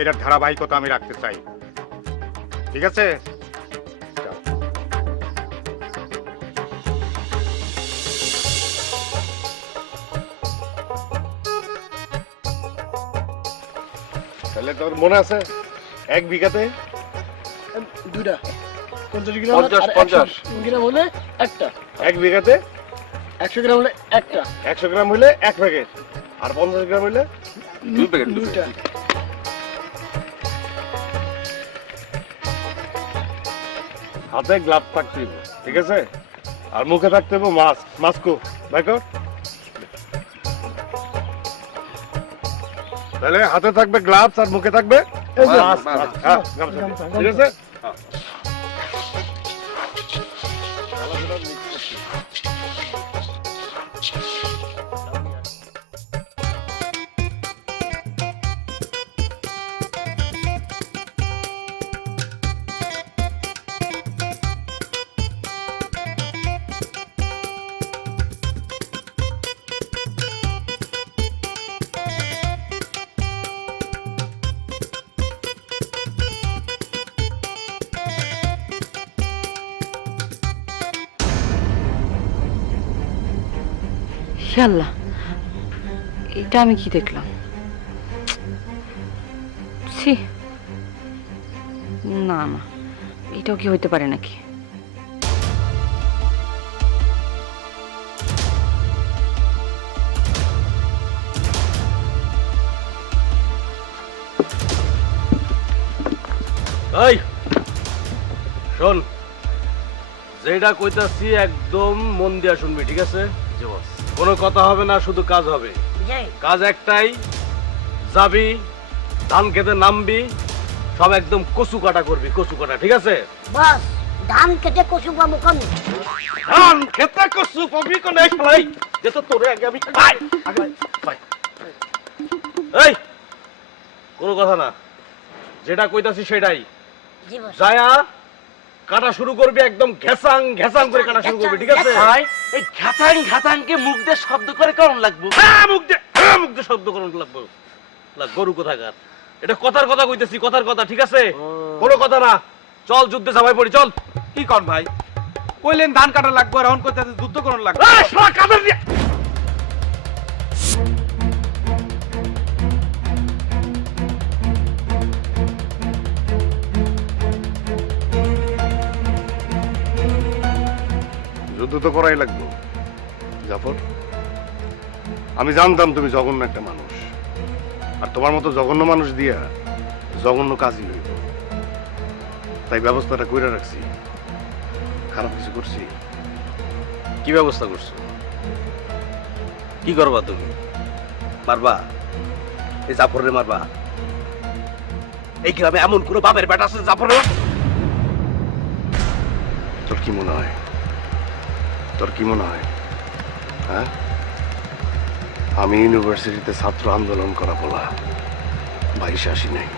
এটার ধারাবাহিকতা আমি রাখতে চাই, ঠিক আছে? যাও। তাহলে তোর মনে আছে 1 বিঘাতে 2টা 50 গ্রাম 50 গ্রাম হলে একটা, 1 বিঘাতে 100 গ্রাম হলে একটা, 100 গ্রাম হইলে 1 প্যাকেট, আর 50 গ্রাম হইলে 2 প্যাকেট। 2টা। হাতে গ্লাভ থাকতে হবে, ঠিক আছে? আর মুখে থাকতে হবে মাস্ক। মাস্কো দেখো, তাহলে হাতে থাকবে গ্লাভস আর মুখে থাকবে মাস্ক। হ্যাঁ, গামছা, ঠিক আছে? আল্লাহ, এটা আমি কি দেখলাম? ছি, না না, এটাও কি হইতে পারে নাকি? এই শোন, যেটা কইতাছি একদম মন দিয়া শুনবি, ঠিক আছে? জি বস। কোনো কথা হবে না, শুধু কাজ হবে। কাজ একটাই, যাবি ধান খেতে নামবি, সব একদম কচু কাটা করবি, কচু কাটা, ঠিক আছে? বাস, ধান কেটে কচু পাবো কেন? ধান খেতে কচু পাবি কোন এক ফলাই, যে তো তোরে আগে আমি খাই। এই কোনো কথা না, যেটা কইতাছি সেটাই। জি বস। যায়া কাটা শুরু করবি, একদম ঘেসাং ঘেসাং করে কাটা শুরু করবি, ঠিক আছে? এই ঘাতাং ঘাতাংকে মুখ দিয়ে শব্দ করে কেমন লাগবো? হ্যাঁ, মুখ দিয়ে শব্দ করুন লাগবো। গরু কোথাকার, এটা কথার কথা কইতেছি, কথার কথা, ঠিক আছে? কোনো কথা না, চল যুদ্ধে সবাই পড়ি, চল। কি কর ভাই, কইলেন ধান কাটা লাগবে আর এখন কইতাছে যুদ্ধ করন লাগবে। এই, শালা কাদের দিয়ে- যুদ্ধ তো করাই লাগবে জাফর। আমি জানতাম তুমি জঘন্য একটা মানুষ, আর তোমার মতো জঘন্য মানুষ দিয়া জঘন্য কাজই হইব, তাই ব্যবস্থাটা কইরা রাখছি। খারাপ কিছু করছি? কি ব্যবস্থা করছো? কি করবা তুমি? মারবা? এই জাফরে মারবা? এই গ্রামে এমন কোন বাপের বেটা আছে জাফরে? তোর কি মনে হয়? তোর কি মনে হয়? হ্যাঁ, আমি ইউনিভার্সিটিতে ছাত্র আন্দোলন করা বলা 22 আসি নাই।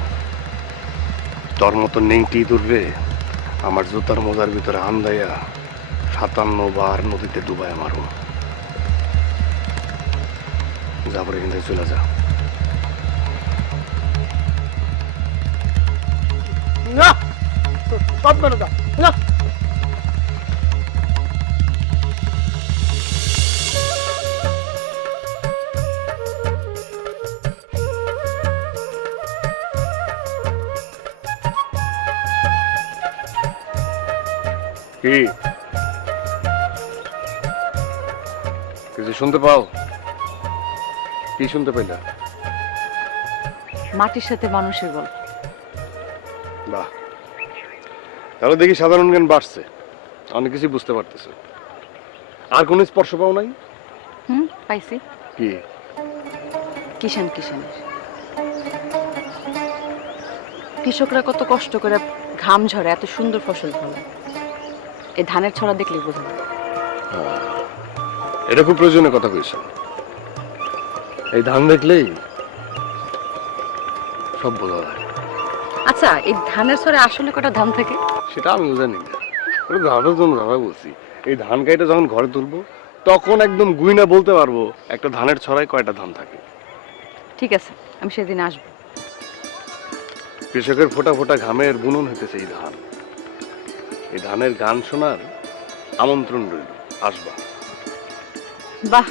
তোর মতো নেংটি দূরবে আমার জুতার মোজার ভিতরে আন্দাইয়া 57 বার নদীতে ডুবায় মারো। যাবরে কিন্তু চলে যা। না, সব মেরে দাও না। কি কিছু শুনতে পাও? কি শুনতে পাইলা? মাটির সাথে মানুষের গল্প। বাহ, তাহলে দেখি সাধারণ জ্ঞান বাড়ছে, অনেক কিছু বুঝতে পারতেছে। আর কোন স্পর্শ পাও নাই? পাইছি। কি? কিষানের কৃষকরা কত কষ্ট করে ঘাম ঝরে এত সুন্দর ফসল ফলায়, এই ধানের ছড়া দেখলেই বোঝা যায়। এটা খুব প্রয়োজনীয় কথা কইছো। এই ধান দেখলেই সব বোঝা যায়। আচ্ছা, এই ধানের ছড়ে আসলে কটা ধান থাকে? সেটা আমি জানি না, ওটা ধানের জন্য ধারা বলছি। এই ধান কাইটা যখন ঘরে তুলবো তখন একদম গুইনা বলতে পারবো একটা ধানের ছড়ায় কয়টা ধান থাকে। ঠিক আছে, আমি সেদিন আসবো। কৃষকের ফোটা ফোটা ঘামের বুনন হইতেছে এই ধান। এই ধানের গান শোনার আমন্ত্রণ রইল, আসবা। বাহ,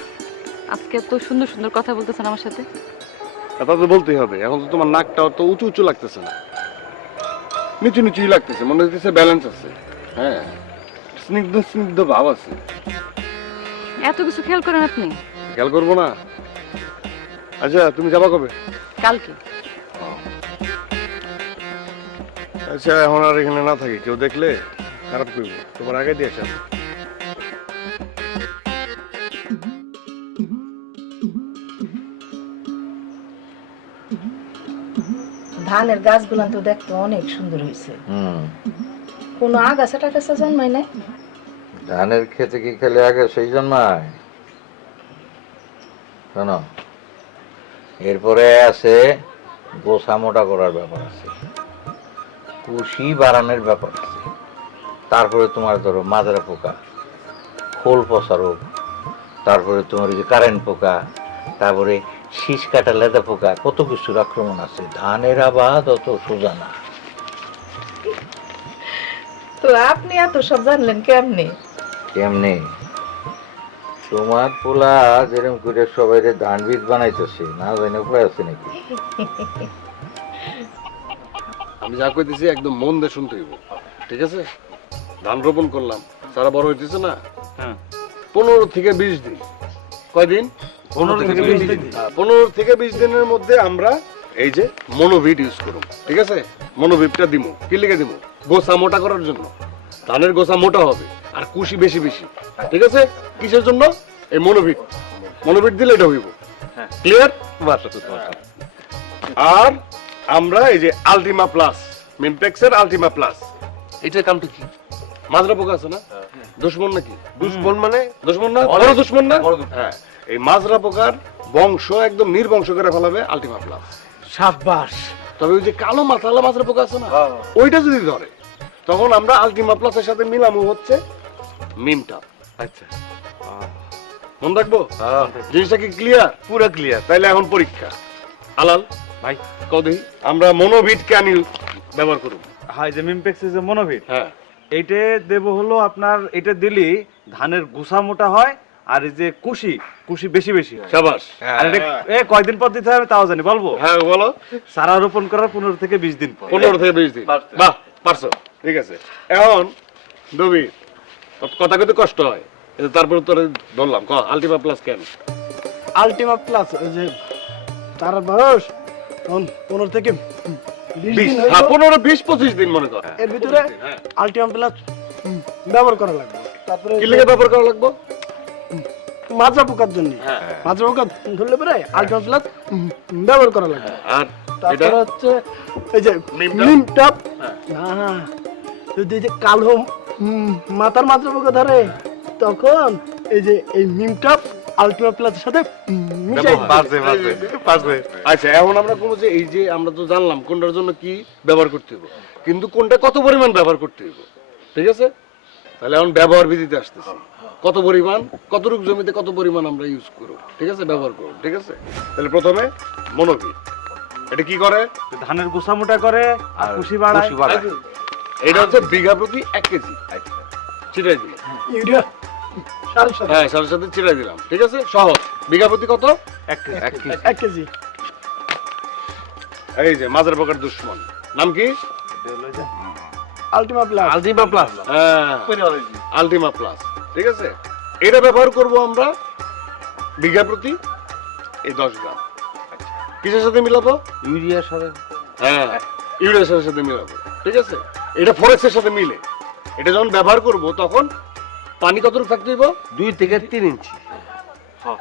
আজকে তো সুন্দর সুন্দর কথা বলতেছেন আমার সাথে। তা তো বলতেই হবে, এখন তো তোমার নাকটা তো উঁচু উঁচু লাগতেছে না, নিচু নিচুই লাগতেছে, মনে হচ্ছে ব্যালেন্স আছে। হ্যাঁ, স্নিগ্ধ স্নিগ্ধ ভাব আছে। এত কিছু খেয়াল করেন আপনি? খেয়াল করবো না? আচ্ছা, তুমি যাবা কবে? কালকে। আচ্ছা, এখন আর এখানে না থাকি, কেউ দেখলে খারাপ করবো, তোমার আগে দিয়ে আসা। ধানের গাছগুলো তো দেখতে অনেক সুন্দর হয়েছে। কোনো আগাছা টাগাছা জন্মায় নাই? ধানের খেতে কি খেলে আগে সেই জন্মায়? শোনো, এরপরে আছে গোছা মোটা করার ব্যাপার আছে, কুশি বাড়ানোর ব্যাপার আছে, তারপরে তোমার ধরো মাজরা পোকা, খোল পচা রোগ, তারপরে তোমার ওই যে কারেন্ট পোকা, তারপরে শীষ কাটা লেদা পোকা, কত কিছুর আক্রমণ আছে। ধানের আবাদ অত সোজা না। তো আপনি এত সব জানলেন কেমনে? কেমনে? তোমার পোলা যেরকম করে সবাই ধান বীজ বানাইতেছে, না জানি উপায় আছে নাকি? আমি যা কইতেছি একদম মন দিয়ে শুনতে হইব, ঠিক আছে? ধান রোপণ করলাম, সারা বড় হইতেছে না, 15 থেকে 20 দিন। কয়দিন? 15 থেকে 20 দিন। 15 থেকে 20 দিনের মধ্যে আমরা এই যে মনোভিট ইউজ করব, ঠিক আছে? মনোভিটটা দিমু, কি লিখে দিমু? গোছা মোটা করার জন্য। ধানের গোছা মোটা হবে আর কুশি বেশি বেশি, ঠিক আছে? কিসের জন্য? এই মনোভিট। মনোভিট দিলে এটা হইব। ক্লিয়ার? আর আমরা এই যে আলটিমা প্লাস, মিমটেক্সের আলটিমা প্লাস, এটার কামটা কি? মাজরা পোকা আছে না, দুশমন নাকি? দুশমন মানে দুশমন না, বড় দুশমন না? হ্যাঁ, এই মাজরা পোকার বংশ একদম নির্বংশ করে ফেলাবে আলটিমা প্লাস। সাব্বাস। তবে ওই যে কালো মাথালা মাজরা পোকা আছে না, ওইটা যদি ধরে তখন আমরা আলটিমা প্লাসের সাথে মিলামু হচ্ছে মিমটা। আচ্ছা, মন রাখবো? জিনিসটা কি ক্লিয়ার? পুরো ক্লিয়ার। তাইলে এখন পরীক্ষা। আলাল ভাই কদি আমরা মনোভিট কেন ব্যবহার করব? হাই যে মিমপেক্সের যে মনোভিট, হ্যাঁ, এইটা দেব হলো আপনার, এটা দিলি ধানের গোছা মোটা হয় আর এই যে কুশি কুশি বেশি বেশি হয়। শাবাশ। আর এটা কয়দিন পর দিতে হবে তাও জানি, বলবো? হ্যাঁ বলো। সারা রোপণ করার 15 থেকে 20 দিন পর। 15 থেকে 20 দিন। বাহ, পারছো, ঠিক আছে। এখন দবি কথা কইতে কষ্ট হয়, তারপর তোর ধরলাম। ক আলটিমা প্লাস কেন? আলটিমা প্লাস যে তার বয়স 15 থেকে 20 দিন হইলো। 15, 20, 25 দিন মনে কর। এর ভিতরে আলটিমা প্লাস ব্যবহার করা লাগবে। তারপরে কি লিখে ব্যবহার করা লাগবে? মাজরা পোকার জন্য। মাজরা পোকা ধরলে পরে আলটিমা প্লাস ব্যবহার করা লাগবে। আর তারপরে হচ্ছে এই যে নিম টপ। না, যদি এই যে কালো মাথার মাজরা পোকা ধরে তখন এই যে এই নিম টপ আলটিমা প্লাসের সাথে মিশাই দিবে। আচ্ছা, এখন আমরা কোন যে এই যে আমরা তো জানলাম কোনটার জন্য কি ব্যবহার করতে হবে, কিন্তু কোনটা কত পরিমাণ ব্যবহার করতে হবে, ঠিক আছে? তাহলে এখন ব্যবহার বিধিতে আসতেছি। কত পরিমাণ, কতটুকু জমিতে কত পরিমাণ আমরা ইউজ করব, ঠিক আছে? ব্যবহার করব, ঠিক আছে? তাহলে প্রথমে মনোভিট। এটা কি করে? ধানের গোছা মোটা করে আর কুশি বাড়ায়। এটা হচ্ছে বিঘা প্রতি 1 কেজি ছিটাই দিলাম। ইউরিয়া হ্যাঁ, সাথে সাথে ছিটাই দিলাম, ঠিক আছে? সহজ। বিঘা প্রতি কত? 1 কেজি। 1 কেজি। এই যে মাজরা পোকার দুশমন নাম কি? Ultima plus. আলটিমা প্লাস, হ্যাঁ আলটিমা প্লাস, ঠিক আছে। এটা ব্যবহার করব আমরা বিঘা প্রতি এই 10 গ্রাম। কিসের সাথে মিলাবো? ইউরিয়ার সাথে। হ্যাঁ, ইউরিয়ার সাথে মিলাবো, ঠিক আছে। এটা ফরেক্সের সাথে মিলে এটা যখন ব্যবহার করব তখন পানি কতটুকু থাকতে হইব? 2 থেকে 3 ইঞ্চি।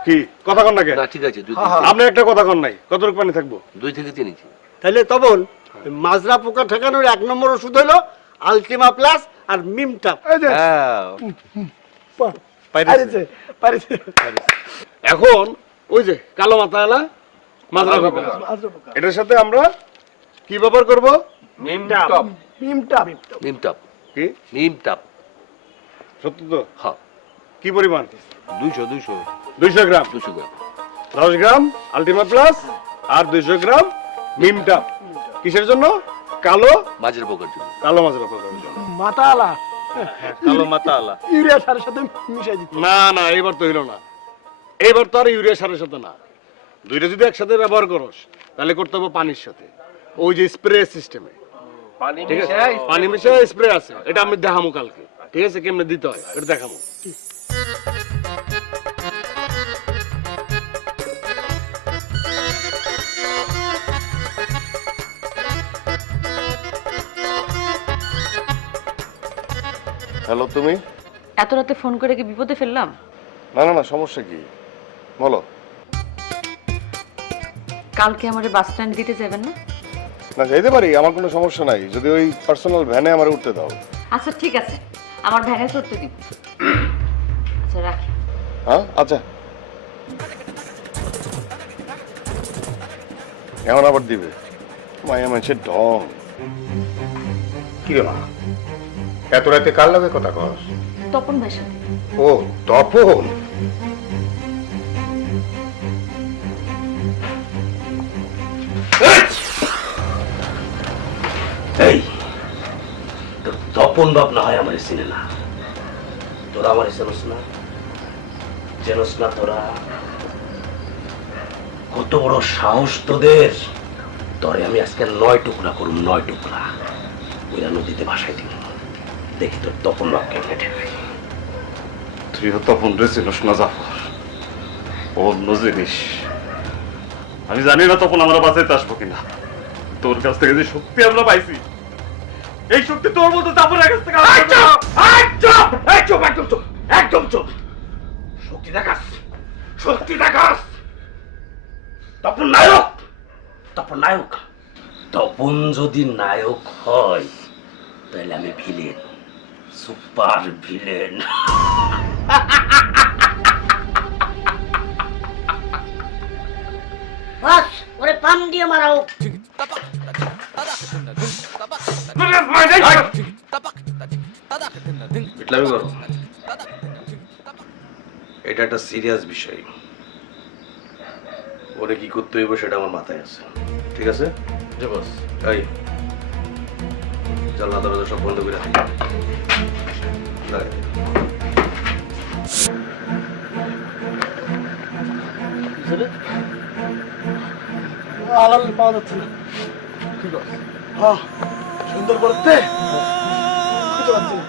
কি কথা কন না কেন? না ঠিক আছে, 2 আপনি একটা কথা কন নাই, কতটুকু পানি থাকবো? 2 থেকে 3 ইঞ্চি। তাহলে তখন মাজরা পোকা ঠেকানোর 1 নম্বর ওষুধ হলো আলটিমা প্লাস আর মিমটাপ। এই যে হ্যাঁ, পাইছে পাইছে। এখন ওই যে কালো মাথাওয়ালা মাজরা পোকা, এটার সাথে আমরা কি ব্যবহার করব? মিমটাপ। নিমটাপ, কি নিমটাপ। সত্য তো? হ্যাঁ, কি পরিমাণ? 200 200 গ্রাম। 200 গ্রাম। 10 গ্রাম আলটিমা প্লাস আর 200 গ্রাম মিমটাপ। কিসের জন্য? কালো মাঝের পোকার জন্য। কালো মাজরা পোকার জন্য। মাতালা কালো মাতালা। ইউরিয়া সারের সাথে মিশাই দিতে। না না, এবার তো হইল না। এবার তো আর ইউরিয়া সারের সাথে না, দুইটা যদি একসাথে ব্যবহার করস তাহলে করতে হবে পানির সাথে, ওই যে স্প্রে সিস্টেমে। ঠিক আছে, পানি মিশিয়ে স্প্রে আছে, এটা আমি দেখামু কালকে, ঠিক আছে? কেমনে দিতে হয় এটা দেখামু। হ্যালো, তুমি? এত রাতে ফোন করে কি বিপদে ফেললাম? না না না, সমস্যা কি বলো। কালকে আমারে বাস স্ট্যান্ড দিতে যাবেন না? না, যাইতে পারি, আমার কোনো সমস্যা নাই, যদি ওই পার্সোনাল ভ্যানে আমার উঠতে দাও। আচ্ছা ঠিক আছে, আমার ভ্যানে চড়তে দিন। আচ্ছা রাখি। হ্যাঁ আচ্ছা, এমন আবার দিবে মায়া মানুষের ঢং। কি রে মা, এত রাতে কার লাগে কথা কস? তপন ভাইয়ের সাথে। ও তপন, এই তোর তপন বাপ না হয় আমার চিনে না, তোরা আমার চেনস না, চেনস না তোরা? কত বড় সাহস তোদের! তরে আমি আজকে 9 টুকরা করুম, 9 টুকরা ওইরা নদীতে ভাসাই দিব, দেখি তোর তপন বাপ কেমনে ঠেকাই। তুইও তপন রে চিনস না জাফর, অন্য জিনিস। আমি জানি না তপন আমরা বাঁচাইতে আসবো কিনা, তোর কাছ থেকে যে শক্তি আমরা পাইছি, এই শক্তি তোর মতো তপনের কাছ থেকে একদম চুপ! শক্তি দেখাস, শক্তি দেখাস! তপন নায়ক, তপন নায়ক। তপন যদি নায়ক হয় তাহলে আমি ভিলেন, সুপার ভিলেন। বাস ওরে পাম দিয়ে মারাও। ইটলামি করো, এটা একটা সিরিয়াস বিষয়, ওরে কি করতে হইব সেটা আমার মাথায় আছে, ঠিক আছে? যে বস, এই জানলা দরজা সব বন্ধ করে রাখি। আলাল পাওয়া যাচ্ছে না। হ্যাঁ, সুন্দর করতে খুঁজে পাচ্ছি না।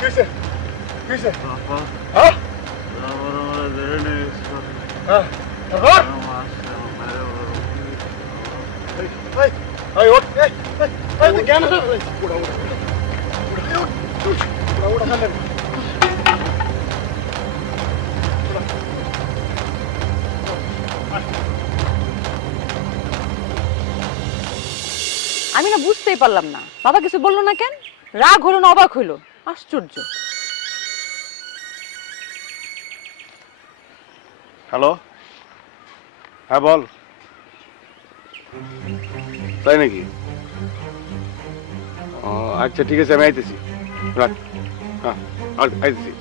কিসে কিসে হ্যাঁ হ্যাঁ তারপর এই ওঠ এই তুই কেন উড়া উড়া উড়া উড়া উড়া আমি না বুঝতেই পারলাম না, বাবা কিছু বললো না কেন? রাগ হলো না অবাক হইলো? আশ্চর্য। হ্যালো, হ্যাঁ বল। তাই নাকি? আচ্ছা ঠিক আছে, আমি আইতেছি। রাখ, হ্যাঁ আইতেছি।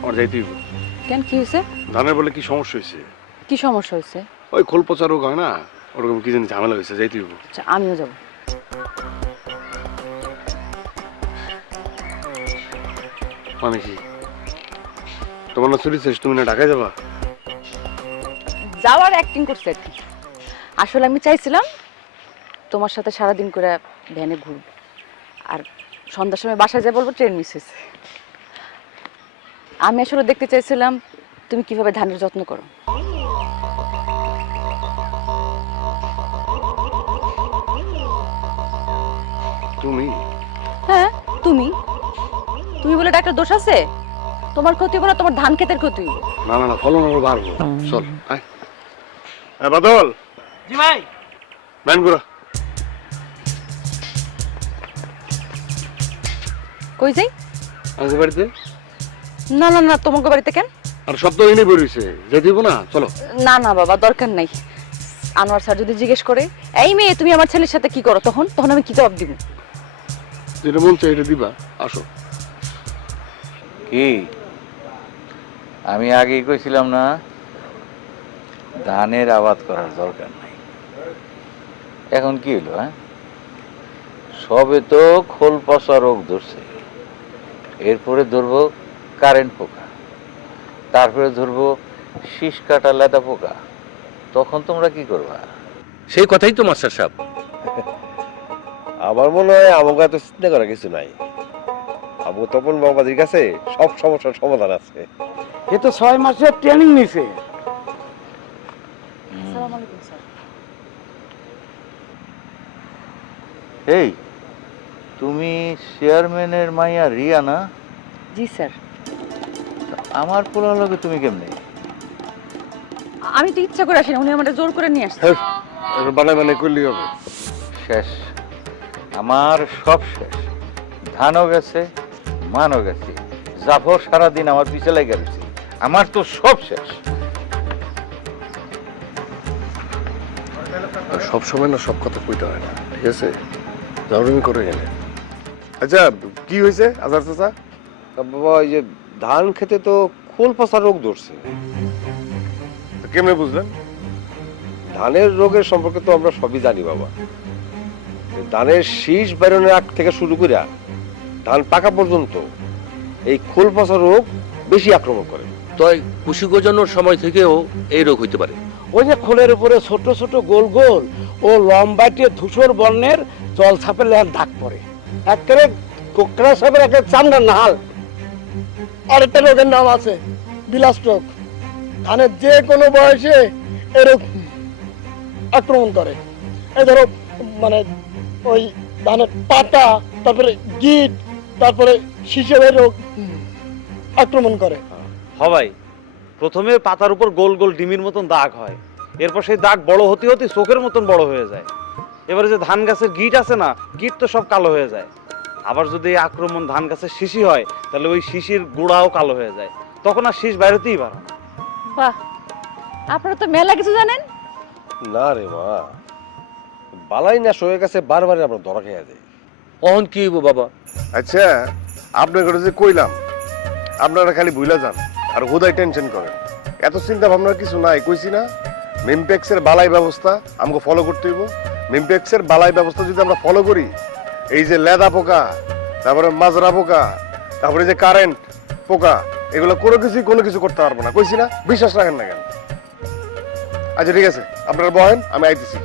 আমার যাইতেই হবে। কেন, কি হয়েছে? ধানের বলে কি সমস্যা হয়েছে? কি সমস্যা হয়েছে? ওই খোল পচা রোগ হয় না, ওরকম কি জানি ঝামেলা হয়েছে, যাইতেই হবে। আচ্ছা আমিও যাবো। মানে কি তোমার না চুরি শেষ, তুমি না ঢাকায় যাবা? যাওয়ার অ্যাক্টিং করছে আর কি। আসলে আমি চাইছিলাম তোমার সাথে সারাদিন করে ভ্যানে ঘুরবো, আর সন্ধ্যার সময় বাসায় যাই বলবো ট্রেন মিস হয়েছে। আমি আসলে দেখতে চাইছিলাম তুমি কিভাবে ধানের যত্ন করো। তুমি? হ্যাঁ তুমি। তুমি বলে ডাক্তার দোষ আছে? তোমার ক্ষতি হবে না, তোমার ধান ক্ষেতের ক্ষতি। না না না, ফলন আরো বাড়বো। চল আয়। বাদল। জি ভাই। ম্যান গুড়া। কই যাই? আমাকে বাড়িতে। না না না, তোমাকে বাড়িতে কেন? আর সপ্তাহ এনে বেরিয়েছে, যেতে দিব না? চলো। না না বাবা, দরকার নাই। আনোয়ার স্যার যদি জিজ্ঞেস করে এই মেয়ে তুমি আমার ছেলের সাথে কি করো, তখন তখন আমি কি জবাব দিব? যেটা মন চাই এটা দিবা, আসো। কি আমি আগেই কইছিলাম না ধানের আবাদ করার দরকার নাই? এখন কি হলো? হ্যাঁ, সবে তো খোল পচা রোগ ধরছে, এরপরে ধরবো কারেন্ট পোকা, তারপরে ধরবো শীষ কাটা লেদা পোকা। তখন তোমরা কি করবা? সেই কথাই তো মাস্টার সাহেব। আমার মনে হয় আমাকে এত চিন্তা করার কিছু নাই। আবু তপন বাবাজির কাছে সব সমস্যার সমাধান আছে। এ তো 6 মাসের ট্রেনিং নিছে। আসসালামু আলাইকুম স্যার। এই তুমি চেয়ারম্যানের মাইয়া রিয়া না? জি স্যার। আমার পোলার লগে তুমি কেমনে? আমি তো ইচ্ছা করে আসিনি, উনি আমাকে জোর করে নিয়ে আসছে। বানায় বানায় করলেই হবে। শেষ, আমার সব শেষ। ধানও গেছে, মানও গেছে। জাফর সারাদিন আমার পিছে লেগে গেছে, আমার তো সব শেষ। সব সময় না সব কথা কইতে হয় না, ঠিক আছে? জরুরি করে গেলে। আচ্ছা কি হয়েছে আজার চাচা? বাবা ওই যে ধান খেতে তো খোল পচা রোগ ধরছে। কেমনে বুঝলেন? ধানের রোগের সম্পর্কে তো আমরা সবই জানি বাবা। ধানের শীষ বেরোনোর আগ থেকে শুরু করে ধান পাকা পর্যন্ত এই খোল পচা রোগ বেশি আক্রমণ করে। তাই কুশি গজানোর সময় থেকেও এই রোগ হইতে পারে। ওই যে খোলের উপরে ছোট ছোট গোল গোল ও লম্বাটে ধূসর বর্ণের জল ছাপের দাগ পড়ে, একেবারে কোকড়া সাপের একটা চামড়া নাল। আরেকটা রোগের নাম আছে বিলাস রোগ। ধানের যে কোনো বয়সে এরকম আক্রমণ করে। এই ধরো মানে ওই ধানের পাতা, তারপরে গিট, তারপরে শিশের রোগ আক্রমণ করে। হবাই প্রথমে পাতার উপর গোল গোল ডিমির মতন দাগ হয়, এরপর সেই দাগ বড় হতে হতে চোখের মতন বড় হয়ে যায়। এবারে যে ধান গাছের গিট আছে না, গিট তো সব কালো হয়ে যায়। আবার যদি এই আক্রমণ ধান গাছের শিশি হয়, তাহলে ওই শিশির গোড়াও কালো হয়ে যায়, তখন আর শীষ বাইরেতেই পারে না। বাহ, আপনারা তো মেলা কিছু জানেন। না রে মা, বালাই না হয়ে গেছে, বারবার আমরা ধরা খেয়ে যাই। অহন কি হইব বাবা? আচ্ছা আপনার যে কইলাম, আপনারা খালি ভুলে যান আর হুদাই টেনশন করেন। এত চিন্তা ভাবনার কিছু নাই, কইছি না? মিমটেক্সের বালাই ব্যবস্থা আমাকে ফলো করতে হইব। মিমটেক্সের বালাই ব্যবস্থা যদি আমরা ফলো করি, এই যে লেদা পোকা, তারপরে মাজরা পোকা, তারপরে যে কারেন্ট পোকা, এগুলো কোনো কিছু করতে পারবো না, কইছি না? বিশ্বাস রাখেন না কেন? আচ্ছা ঠিক আছে, আপনারা বহেন, আমি আইতেছি।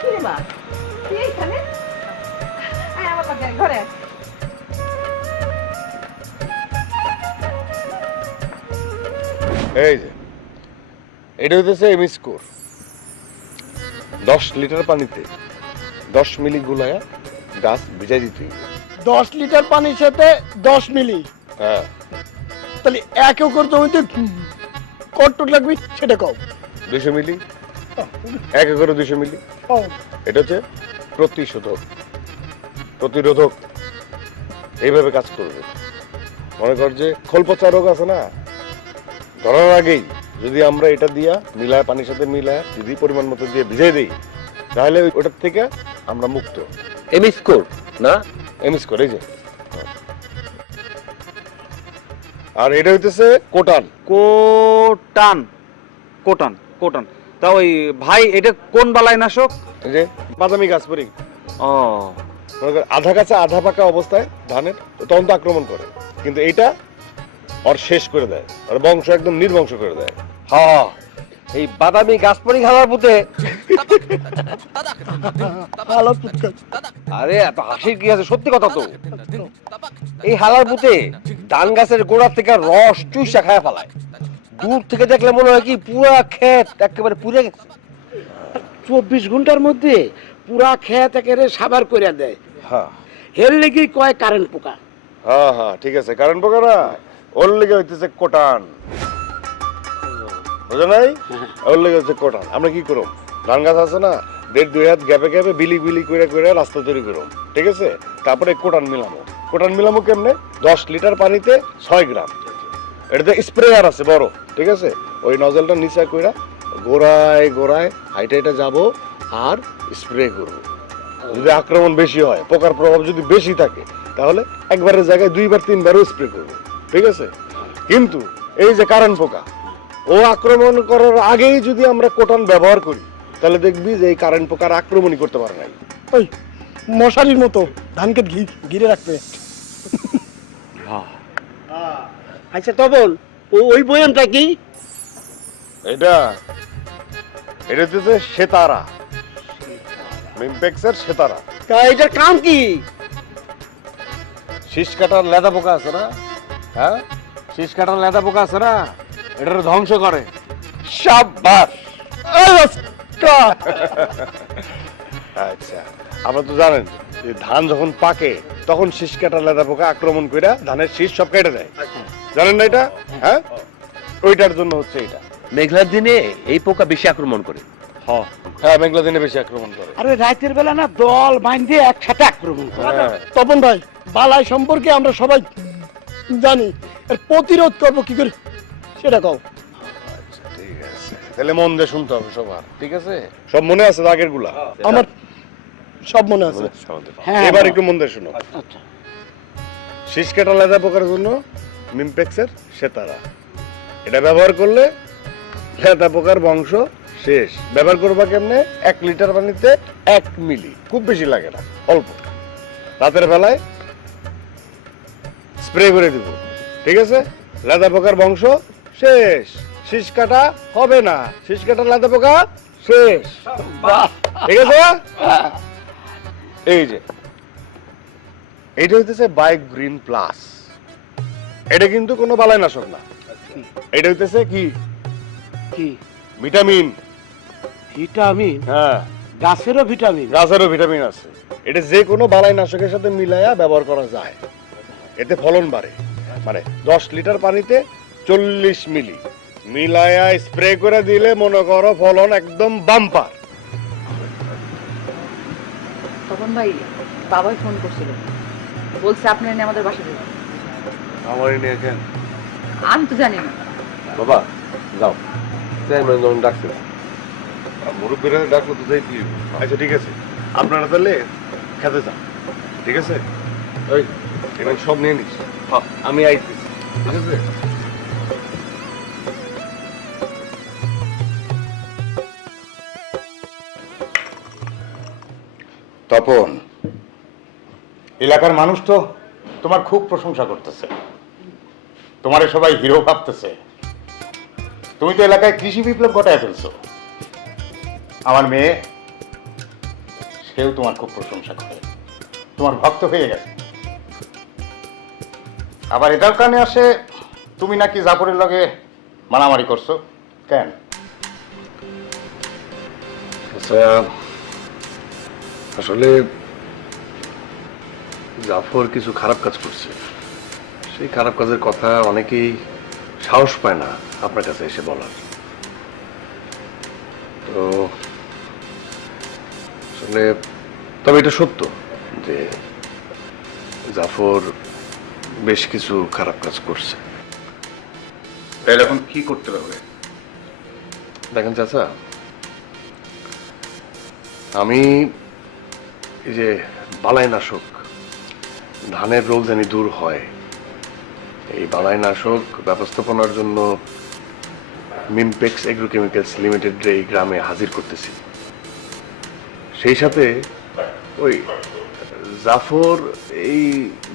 কি রে মা, ঘরে এই যে এটা হইতেছে এমিস্কোর 10 লিটার পানিতে 10 মিলি গুলায়া গাছ ভিজাই দিতে হইবে। 10 লিটার পানির সাথে 10 মিলি, হ্যাঁ তাহলে 1 একর জমিতে কত লাগবে সেটা কও। 200 মিলি, 1 একরে 200 মিলি। এটা হচ্ছে প্রতিরোধক এইভাবে কাজ করবে। মনে কর যে খোলপচা রোগ আছে না, ধরার আগেই যদি আমরা এটা দিয়া মিলায়, পানির সাথে মিলায় যদি পরিমাণ মতো দিয়ে ভিজাই দিই, তাহলে ওটার থেকে আমরা মুক্ত। এমিস্কোর না? এমিস্কোর, এই যে। আর এটা হইতেছে কোটান। কোটান কোটান কোটান তা ওই ভাই এটা কোন বালাইনাশক? এই যে বাদামি গাছ পরি। ও, মনে কর আধা কাঁচা আধা পাকা অবস্থায় ধানের তখন তো আক্রমণ করে, কিন্তু এটা ওর শেষ করে দেয়, ওর বংশ একদম নির্বংশ করে দেয়। হ্যাঁ, এই বাদামি গাছ পরি খাওয়ার পুঁতে। ভালো পুৎকার। আরে এত হাসির কি আছে, সত্যি কথা তো। এই হালার পুঁতে ধান গাছের গোড়া থেকে রস চুইসা খায় ফেলায়। দূর থেকে দেখলে মনে হয় কি পুরা ক্ষেত একেবারে পুড়ে গেছে। 24 ঘন্টার মধ্যে পুরা খেত একেবারে সাবার করে দেয়। হ্যাঁ হেল লেগে কয় কারেন্ট পোকা। হ্যাঁ হ্যাঁ, ঠিক আছে, কারণ পোকা না, ওর লেগে হইতেছে কোটান, বুঝো নাই? ওর লেগে হচ্ছে কোটান। আমরা কি করব, ধান গাছ আছে না, 1.5-2 হাত গ্যাপে গ্যাপে বিলি বিলি করে করে রাস্তা তৈরি করব, ঠিক আছে? তারপরে কোটান মিলামো কেমনে? 10 লিটার পানিতে 6 গ্রাম। এটাতে স্প্রেয়ার আছে বড়, ঠিক আছে? ওই নজলটা নিচে কইরা গোড়ায় গোড়ায় হাইটে হাইটে যাবো আর স্প্রে করবো। যদি আক্রমণ বেশি হয়, পোকার প্রভাব যদি বেশি থাকে, তাহলে একবারের জায়গায় 2-3বারও স্প্রে করবো, ঠিক আছে? কিন্তু এই যে কারেন্ট পোকা, ও আক্রমণ করার আগেই যদি আমরা কোটান ব্যবহার করি, তাহলে দেখবি যে এই কারেন্ট পোকার আক্রমণই করতে পারে নাই। ওই মশারির মতো ধানকে ঘিরে রাখবে। আচ্ছা তপন, ওই বয়ানটা কি? এটা হচ্ছে সেতারা, মিমপেক্সের সেতারা। তা এটার কাম কি? শীষ কাটার লেদা পোকা আছে না, হ্যাঁ, শীষ কাটার লেদা পোকা আছে না, এটার ধ্বংস করে। সাবাস। আচ্ছা, আপনারা তো জানেন যে ধান যখন পাকে তখন শীষ কাটার লেদা পোকা আক্রমণ করে ধানের শীষ সব কেটে দেয়, জানেন না এটা? হ্যাঁ, ওইটার জন্য হচ্ছে এটা। মেঘলার দিনে এই পোকা বেশি আক্রমণ করে। হ্যাঁ, মেঘলা দিনে বেশি আক্রমণ করে। আরে রাতের বেলা না দল বাইন্ধে একসাথে আক্রমণ করে। হ্যাঁ। তপন ভাই, বালাই সম্পর্কে আমরা সবাই জানি, এর প্রতিরোধ করবো কি করে সেটা কও। আচ্ছা, ঠিক আছে, তাহলে মন দিয়ে শুনতে হবে সবার, ঠিক আছে? সব মনে আছে তো আগের গুলা? আমার সব মনে আছে। হ্যাঁ, এবার একটু মন দিয়ে শুনো। আচ্ছা, শীষ কাটা লেদা পোকার জন্য মিমপেক্সের সেতারা, এটা ব্যবহার করলে লেদা পোকার বংশ শেষ। ব্যবহার করবা কেমনে? 1 লিটার পানিতে 1 মিলি, খুব বেশি লাগে না, অল্প। রাতের বেলায় স্প্রে করে দিব, ঠিক আছে? লেদা পোকার বংশ শেষ, শীষ কাটা হবে না, শীষ কাটা লেদা পোকা শেষ, ঠিক আছে? এই যে এইটা হইতেছে বাইক গ্রিন প্লাস। এটা কিন্তু কোনো বালাইনাশক না, এটা হইতেছে কি কি ভিটামিন। ভিটামিন? হ্যাঁ, গাছেরও ভিটামিন? গাছেরও ভিটামিন আছে। এটা যে কোনো বালাইনাশকের সাথে মিলায়া ব্যবহার করা যায়, এতে ফলন বাড়ে। মানে 10 লিটার পানিতে 40 মিলি মিলায়া স্প্রে করে দিলে মনে করো ফলন একদম বাম্পার। তপন ভাই, বাবাই ফোন করছিল, বলছে আপনারা নিয়ে আমাদের বাসা যাবেন। আমার নিয়ে কেন? আমি তো জানি না। বাবা যাও, চেয়ারম্যান যখন ডাকছিল। মুরব্বীরা ডাকলো তো যাই দিই। আচ্ছা, ঠিক আছে, আপনারা তাহলে খেতে যান, ঠিক আছে? ওই এবার সব নিয়ে নিস, আমি আইতেছি, ঠিক আছে? তপন, এলাকার মানুষ তো তোমার খুব প্রশংসা করতেছে, তোমারে সবাই হিরো ভাবতেছে। তুমি তো এলাকায় কৃষি বিপ্লব ঘটায় ফেলছো। আমার মেয়ে সেও তোমার খুব প্রশংসা করে, তোমার ভক্ত হয়ে গেছে। আবার এটার কারণে আসে তুমি নাকি জাফরের লগে মারামারি করছো, কেন? আচ্ছা, আসলে জাফর কিছু খারাপ কাজ করছে, সেই খারাপ কাজের কথা অনেকেই সাহস পায় না আপনার কাছে এসে বলার। তো আসলে তবে এটা সত্য যে জাফর বেশ কিছু খারাপ কাজ করছে। তাহলে এখন কি করতে হবে? দেখেন চাচা, আমি এই যে বালাইনাশক, ধানের রোগ জানি দূর হয়, এই বালাইনাশক ব্যবস্থাপনার জন্য মিমপেক্স এগ্রোকেমিক্যালস লিমিটেড এই গ্রামে হাজির করতেছি। সেই সাথে ওই জাফর এই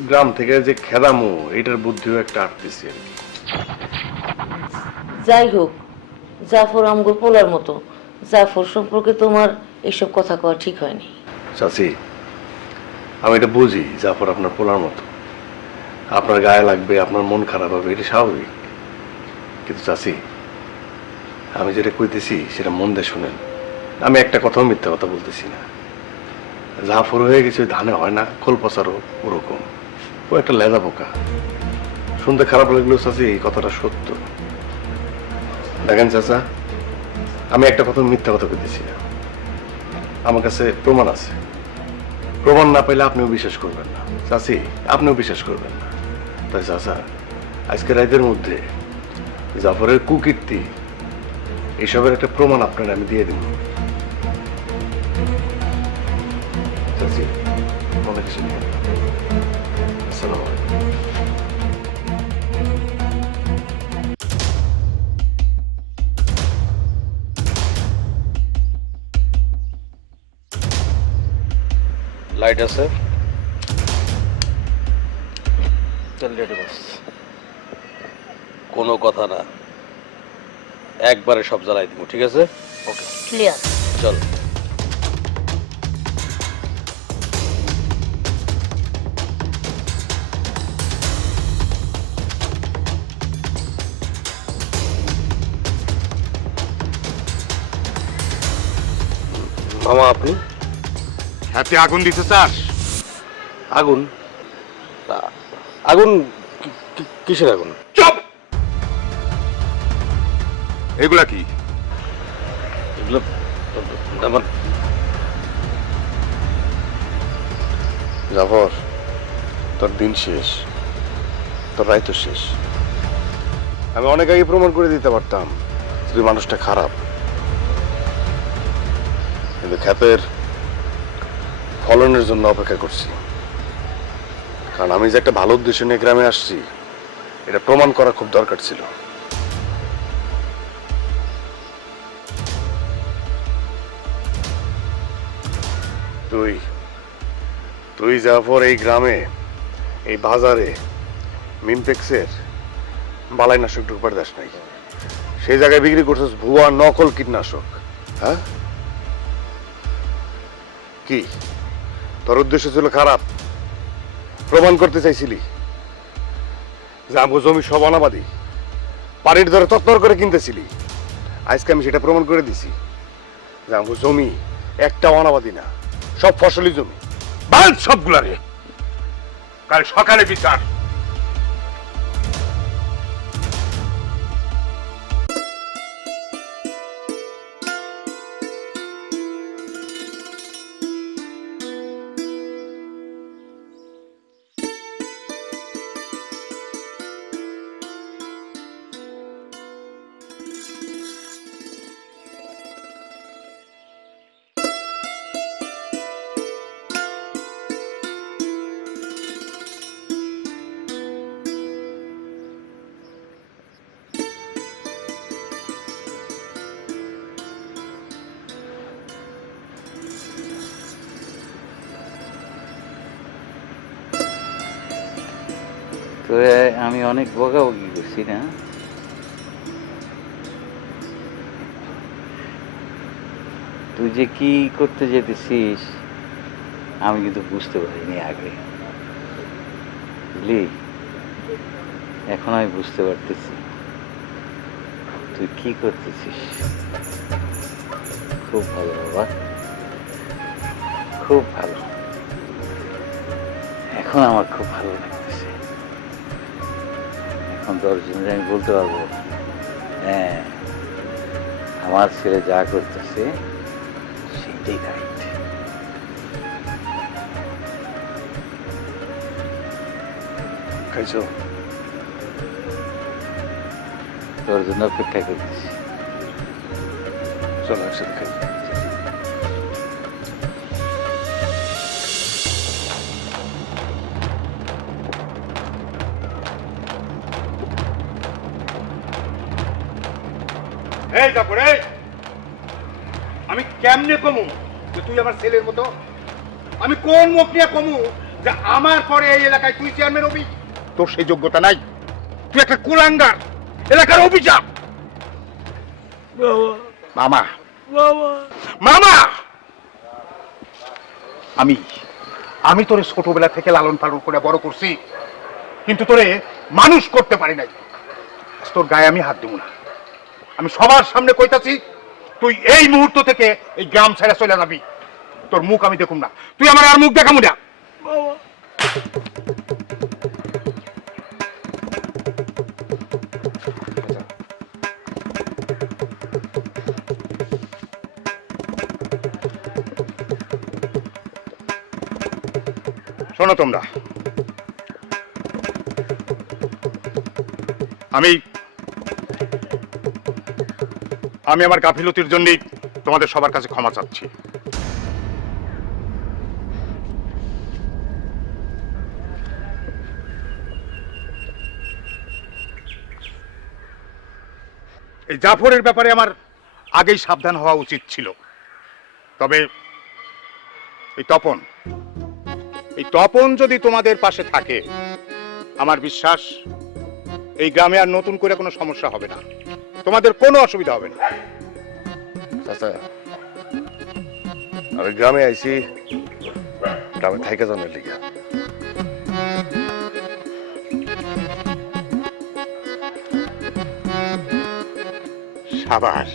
গ্রাম থেকে যে খেদামো এইটার বুদ্ধিও একটা আটতেছি আর কি। যাই হোক, জাফর আমগুর পোলার মতো, জাফর সম্পর্কে তোমার এসব কথা কওয়া ঠিক হয়নি। চাচি, আমি এটা বুঝি জাফর আপনার পোলার মতো, আপনার গায়ে লাগবে, আপনার মন খারাপ হবে, এটা স্বাভাবিক। কিন্তু চাচি, আমি যেটা কইতেছি সেটা মন দিয়ে শুনেন, আমি একটা কথাও মিথ্যা কথা বলতেছি না। জাফর হয়ে গেছে ওই ধানে হয় না খোল পচারও ওরকম, ও একটা লেজা পোকা। শুনতে খারাপ লাগলেও চাচি এই কথাটা সত্য। দেখেন চাচা, আমি একটা কথা মিথ্যা কথা কইতেছি না, আমার কাছে প্রমাণ আছে। প্রমাণ না পাইলে আপনিও বিশ্বাস করবেন না চাচি, আপনিও বিশ্বাস করবেন না। তাই চাচা, আজকে রাতের মধ্যে জাফরের কুকীর্তি এইসবের একটা প্রমাণ আপনার আমি দিয়ে দিব। চাচি, মনে কিছু নেই। আসসালামু আলাইকুম। লাইট আছে? চল রেডি বস। কোনো কথা না, একবারে সব জ্বালাই দিব, ঠিক আছে? ওকে, ক্লিয়ার। চল। মামা, আপনি হাতে আগুন দিতে চাস? আগুন? আগুন কিসের আগুন? চুপ! এগুলা কি? এগুলো আমার জাফর, তোর দিন শেষ, তোর রায় তো শেষ। আমি অনেক আগে প্রমাণ করে দিতে পারতাম তুই মানুষটা খারাপ, কিন্তু খ্যাতের ফলনের জন্য অপেক্ষা করছি। কারণ আমি যে একটা ভালো উদ্দেশ্য নিয়ে গ্রামে আসছি এটা প্রমাণ করা খুব দরকার ছিল। তুই তুই জাফর এই গ্রামে, এই বাজারে মিমপেক্সের বালাইনাশক ঢুকবার দাস নাই, সেই জায়গায় বিক্রি করছিস ভুয়া নকল কীটনাশক। হ্যাঁ, কি তোর উদ্দেশ্য ছিল খারাপ? প্রমাণ করতে চাইছিলি যে আমগো জমি সব অনাবাদী, পানির দরে তত্তর করে কিনতেছিলি। আজকে আমি সেটা প্রমাণ করে দিছি যে আমগো জমি একটা অনাবাদী না, সব ফসলি জমি। বাল সবগুলারে, কাল সকালে বিচার। তো আমি অনেক বকাবকি করছি না? তুই যে কি করতে যেতেছিস আমি কিন্তু বুঝতে পারিনি আগে, বুঝলি? এখন আমি বুঝতে পারতেছি তুই কি করতেছিস। খুব ভালো বাবা, খুব ভালো। এখন আমার খুব ভালো লাগতেছে। এখন তোর জন্য আমি বলতে পারবো, হ্যাঁ, আমার ছেলে যা করতেছে সেটাই রাইট। খাইছো? তোর জন্য অপেক্ষা করতেছি। চলো একসাথে খাই। এই জাফর, এই আমি কেমনে কমু যে তুই আমার ছেলের মতো? আমি কোন মুখ নিয়ে কমু যে আমার পরে এই এলাকায় তুই চেয়ারম্যান হবি? তোর সেই যোগ্যতা নাই। তুই একটা কুলাঙ্গার, এলাকার অভিশাপ। মামা, মামা, আমি তোরে ছোটবেলা থেকে লালন পালন করে বড় করছি, কিন্তু তোরে মানুষ করতে পারি নাই। তোর গায়ে আমি হাত দেবো না। আমি সবার সামনে কইতাছি, তুই এই মুহূর্ত থেকে এই গ্রাম ছেড়ে চলে যাবি। তোর মুখ আমি দেখুম না, তুই আমার আর মুখ দেখাবো না। শোনো তোমরা, আমি আমার গাফিলতির জন্যই তোমাদের সবার কাছে ক্ষমা চাচ্ছি। এই জাফরের ব্যাপারে আমার আগেই সাবধান হওয়া উচিত ছিল। তবে এই তপন যদি তোমাদের পাশে থাকে, আমার বিশ্বাস এই গ্রামে আর নতুন করে কোনো সমস্যা হবে না, তোমাদের কোনো অসুবিধা হবে না। চাচা, আমি গ্রামে আইছি গ্রামে থাইকা জানার লিগা। সাবাস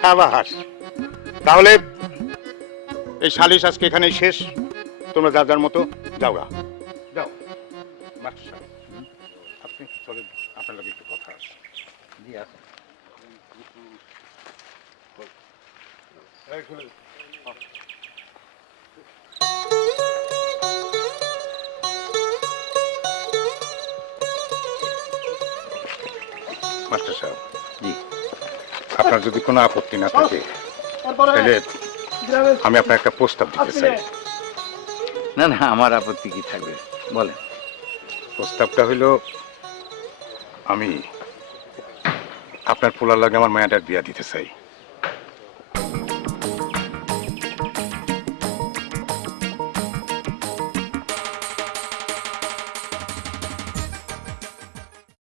সাবাস। তাহলে এই সালিশ আজকে এখানেই শেষ। তোমরা যার যার মতো যাও গা, যাও। মাস্টার সাহেব, আপনি চলেন, আপনার লগে একটু কথা আছে। জি আছে। মাস্টার সাহেব, জি, আপনার যদি কোনো আপত্তি না থাকে তাহলে আমি আপনার একটা প্রস্তাব দিতে চাই। না না, আমার আপত্তি কি থাকবে, বলেন। প্রস্তাবটা হইল, আমি আপনার পোলার লাগে আমার মায়াটার বিয়া দিতে চাই।